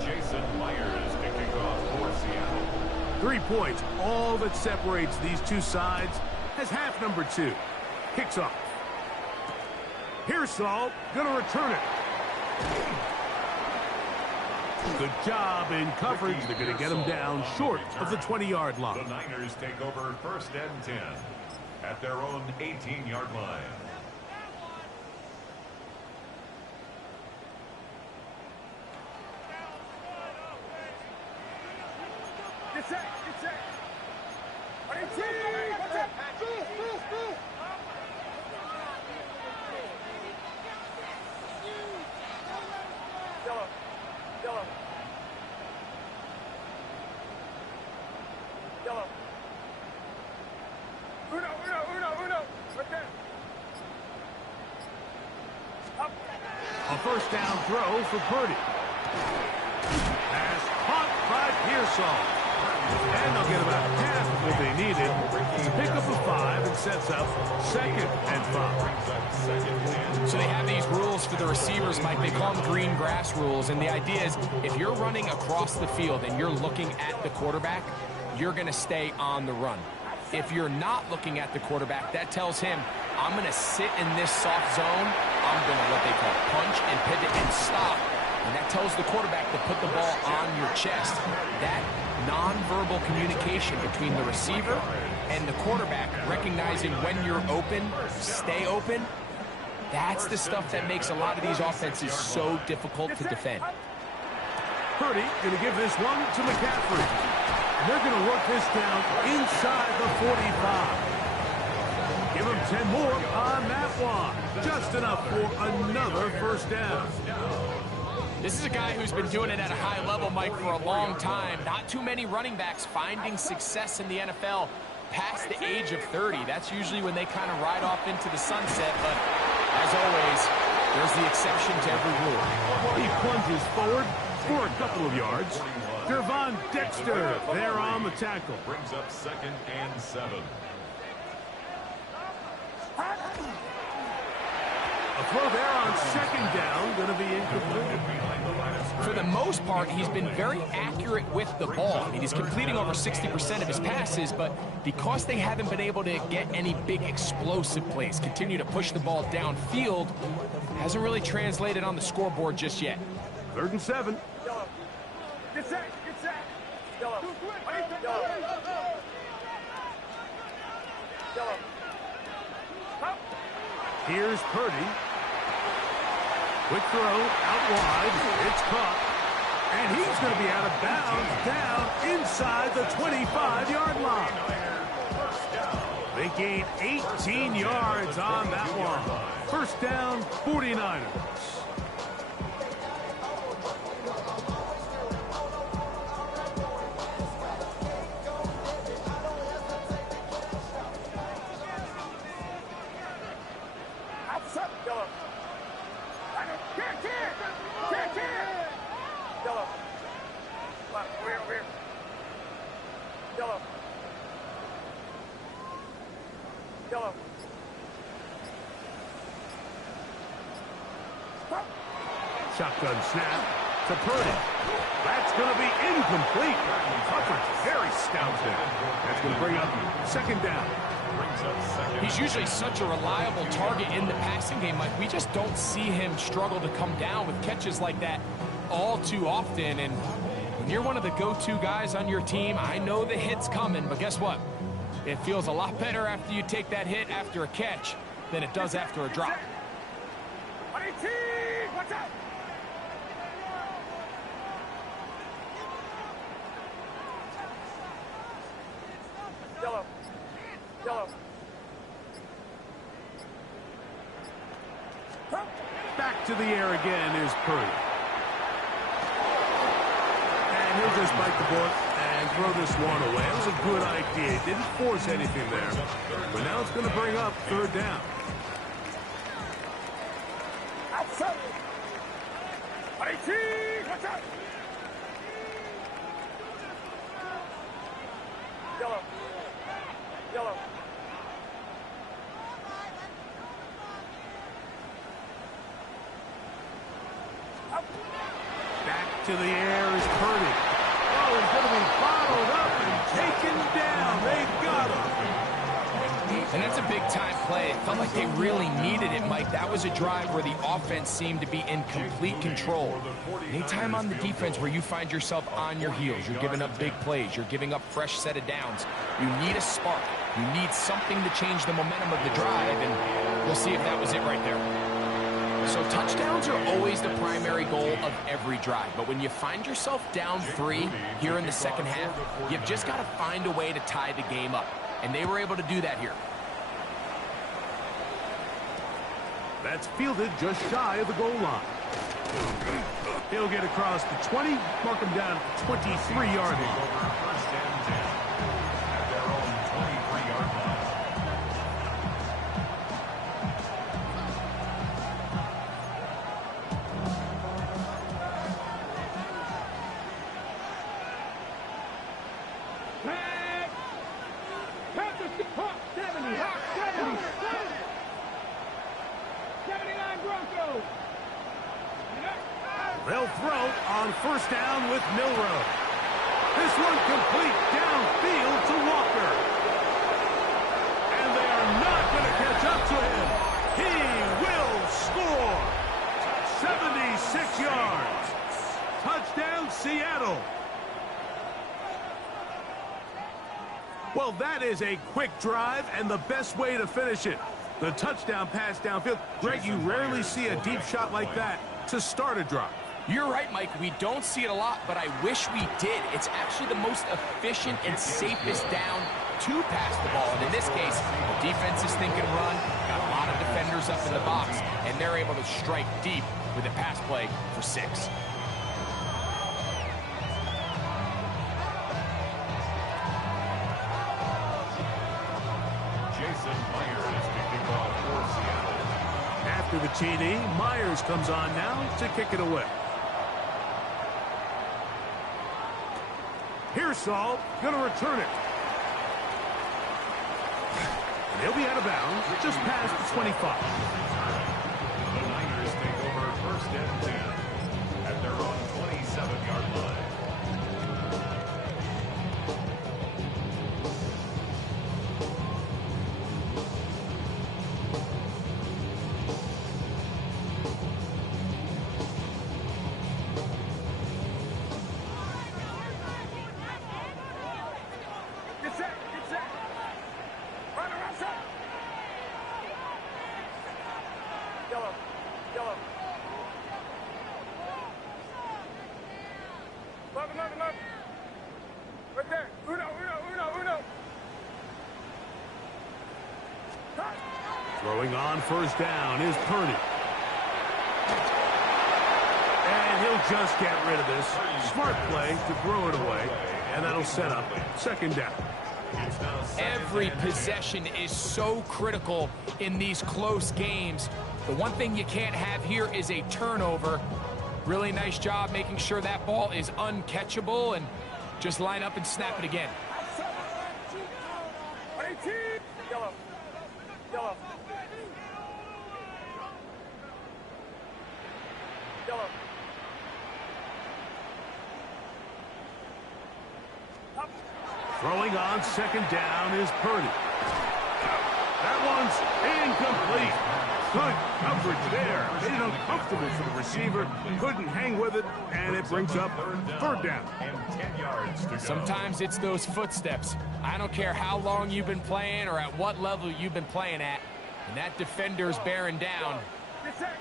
Jason Myers kicking off for Seattle. 3 points, all that separates these two sides, as half number 2 kicks off. Pearsall going to return it. Good job in coverage. They're going to get him down short of the 20-yard line. The Niners take over 1st and 10 at their own 18-yard line. Get set. A first down throw for Purdy. Pass caught by Pearsall. And they'll get about half of what they needed to pick up a 5 and sets up 2nd and 5. So they have these rules for the receivers, Mike. They call them green grass rules. And the idea is if you're running across the field and you're looking at the quarterback, you're going to stay on the run. If you're not looking at the quarterback, that tells him, I'm going to sit in this soft zone. I'm going to what they call punch and pivot and stop. And that tells the quarterback to put the ball on your chest. That nonverbal communication between the receiver and the quarterback, recognizing when you're open, stay open, that's the stuff that makes a lot of these offenses so difficult to defend. Purdy going to give this one to McCaffrey. And they're going to work this down inside the 45. Give him 10 more on that one. Just enough for another first down. This is a guy who's been doing it at a high level, Mike, for a long time. Not too many running backs finding success in the NFL past the age of 30. That's usually when they kind of ride off into the sunset. But as always, there's the exception to every rule. He plunges forward for a couple of yards. Gervon Dexter there on the tackle. Brings up 2nd and 7. A throw there on 2nd down, going to be incomplete. For the most part, he's been very accurate with the ball. I mean, he's completing over 60% of his passes, but because they haven't been able to get any big explosive plays, continue to push the ball downfield, hasn't really translated on the scoreboard just yet. 3rd and 7. Get set. Here's Purdy. Quick throw out wide. It's caught. And he's going to be out of bounds down inside the 25-yard line. They gain 18 yards on that one. First down, 49ers. Shotgun snap to Purdy. That's going to be incomplete. Coverage very stout there. That's going to bring up second down. He's usually such a reliable target in the passing game, Mike. We just don't see him struggle to come down with catches like that all too often. And when you're one of the go-to guys on your team, I know the hit's coming, but guess what? It feels a lot better after you take that hit after a catch than it does after a drop. Watch out! Yellow. Back to the air again is Purdy. And he'll just bite the bullet and throw this one away. It was a good idea. Didn't force anything there. But now it's going to bring up third down. Outside. Watch out! Yellow. Back to the air is Purdy. Oh, he's going to be bottled up and taken down. They got him. And that's a big-time play. It felt like they really needed it, Mike. That was a drive where the offense seemed to be in complete control. Anytime on the defense where you find yourself on your heels, you're giving up big plays, you're giving up fresh set of downs, you need a spark. You need something to change the momentum of the drive, and we'll see if that was it right there. So touchdowns are always the primary goal of every drive. But when you find yourself down 3 here in the second half, you've just got to find a way to tie the game up. And they were able to do that here. That's fielded just shy of the goal line. He'll get across the 20, mark him down at the 23-yard line. First and 10 at their own 23-yard line. Hawk 70. 79 Broncos. They'll throw on first down with Milrow. This one complete downfield to Walker. And they are not going to catch up to him. He will score. 76 yards. Touchdown, Seattle. Well, that is a quick drive and the best way to finish it. The touchdown pass downfield. Greg, you rarely see a deep shot like that to start a drive. You're right, Mike. We don't see it a lot, but I wish we did. It's actually the most efficient and safest down to pass the ball. And in this case, the defense is thinking run, got a lot of defenders up in the box, and they're able to strike deep with a pass play for 6. After the TD, Myers comes on now to kick it away. Pearsall going to return it. And he'll be out of bounds just past the 25. The Niners take over first and 10 at their own 27-yard line. Throwing on first down is Purdy. And he'll just get rid of this. Smart play to throw it away. And that'll set up second down. Every possession is so critical in these close games. The one thing you can't have here is a turnover. Really nice job making sure that ball is uncatchable, and just line up and snap it again. Yellow. Yellow. Yellow. Throwing on second down is Purdy. That one's incomplete. Good coverage there. Made it uncomfortable for the receiver. Couldn't hang with it, and it brings up third down. And 10 yards to go. Sometimes it's those footsteps. I don't care how long you've been playing or at what level you've been playing at. And that defender's bearing down.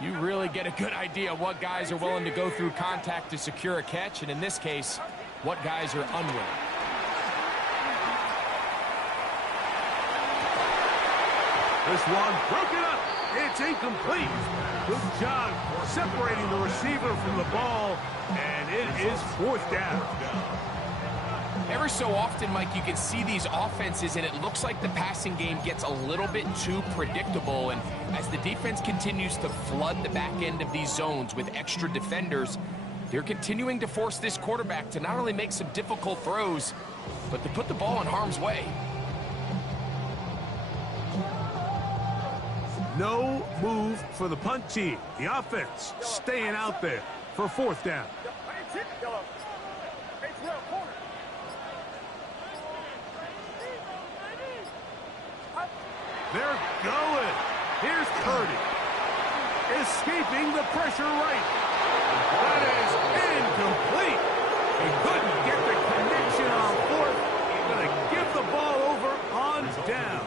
You really get a good idea of what guys are willing to go through contact to secure a catch, and in this case, what guys are unwilling. This one broken up. It's incomplete. Good job separating the receiver from the ball, and it is fourth down. Every so often, Mike, you can see these offenses, and it looks like the passing game gets a little bit too predictable. And as the defense continues to flood the back end of these zones with extra defenders, they're continuing to force this quarterback to not only make some difficult throws, but to put the ball in harm's way. No move for the punt team. The offense staying out there for fourth down. They're going. Here's Purdy. Escaping the pressure right. That is incomplete. He couldn't get the connection on fourth. Going to give the ball over on down.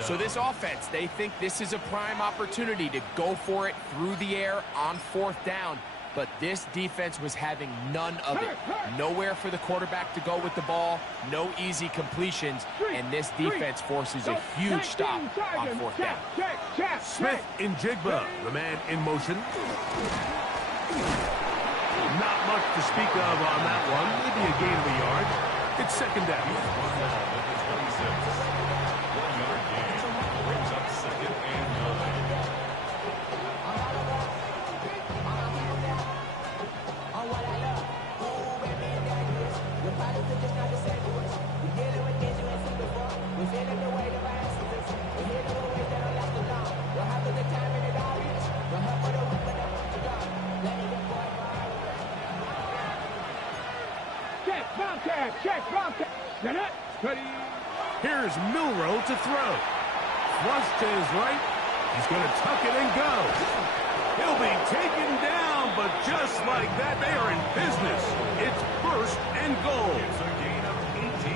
So this offense, they think this is a prime opportunity to go for it through the air on fourth down. But this defense was having none of it. Nowhere for the quarterback to go with the ball, no easy completions, and this defense forces a huge stop on fourth down. Smith in Jigba, the man in motion. Not much to speak of on that one. Maybe a gain of a yard. It's second down. Here's Milrow to throw. Flush to his right. He's going to tuck it and go. He'll be taken down, but just like that, they are in business. It's first and goal.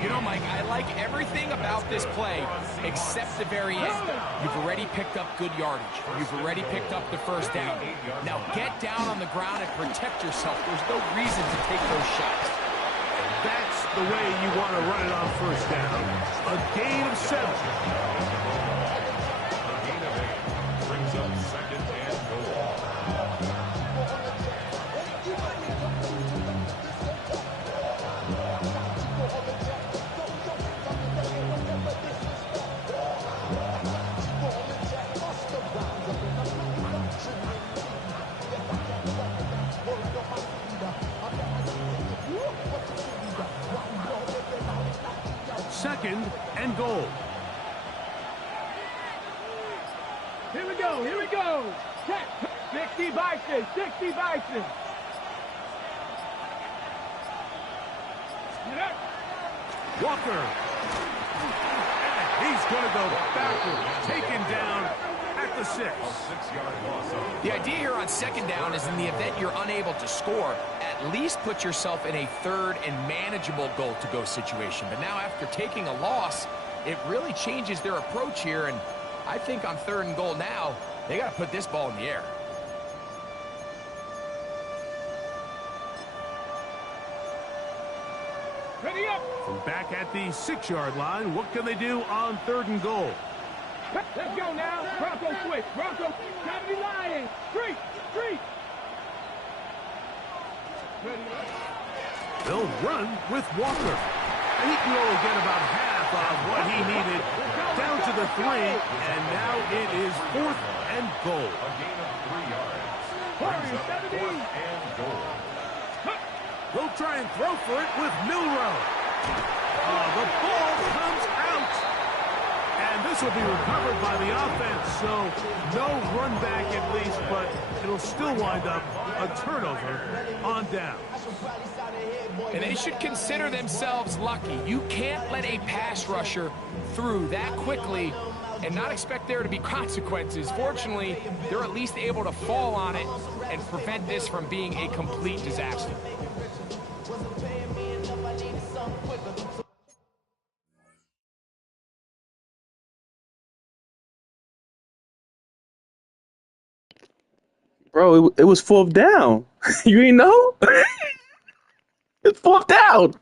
You know, Mike, I like everything about this play except the very end. You've already picked up good yardage. You've already picked up the first down. Now get down on the ground and protect yourself. There's no reason to take those shots. That's the way you want to run it on first down. A gain of 7. A gain of 8 brings up second and goal. Second and goal. Here we go, here we go. Check. 60 Bison, 60 Bison. Walker. And he's going to go backwards. Taken down at the 6. A 6-yard loss. The idea here on second down is in the event you're unable to score, at least put yourself in a third and manageable goal-to-go situation. But now after taking a loss, it really changes their approach here, and I think on third and goal now, they got to put this ball in the air. Ready up. From back at the 6-yard line, what can they do on third and goal? Let's go now. Bronco switch. Bronco, try to be lying. Street. They'll run with Walker. And he can only get about half of what he needed. Down to the 3, and now it is 4th and goal. A gain of 3 yards. Hurry, Brings up 17. 4th and goal. They'll try and throw for it with Milrow. The ball comes out. And this will be recovered by the offense. So no run back at least, but it'll still wind up a turnover on down. And they should consider themselves lucky. You can't let a pass rusher through that quickly and not expect there to be consequences. Fortunately, they're at least able to fall on it and prevent this from being a complete disaster. Bro, it was 4th down. You ain't know? It's 4th down.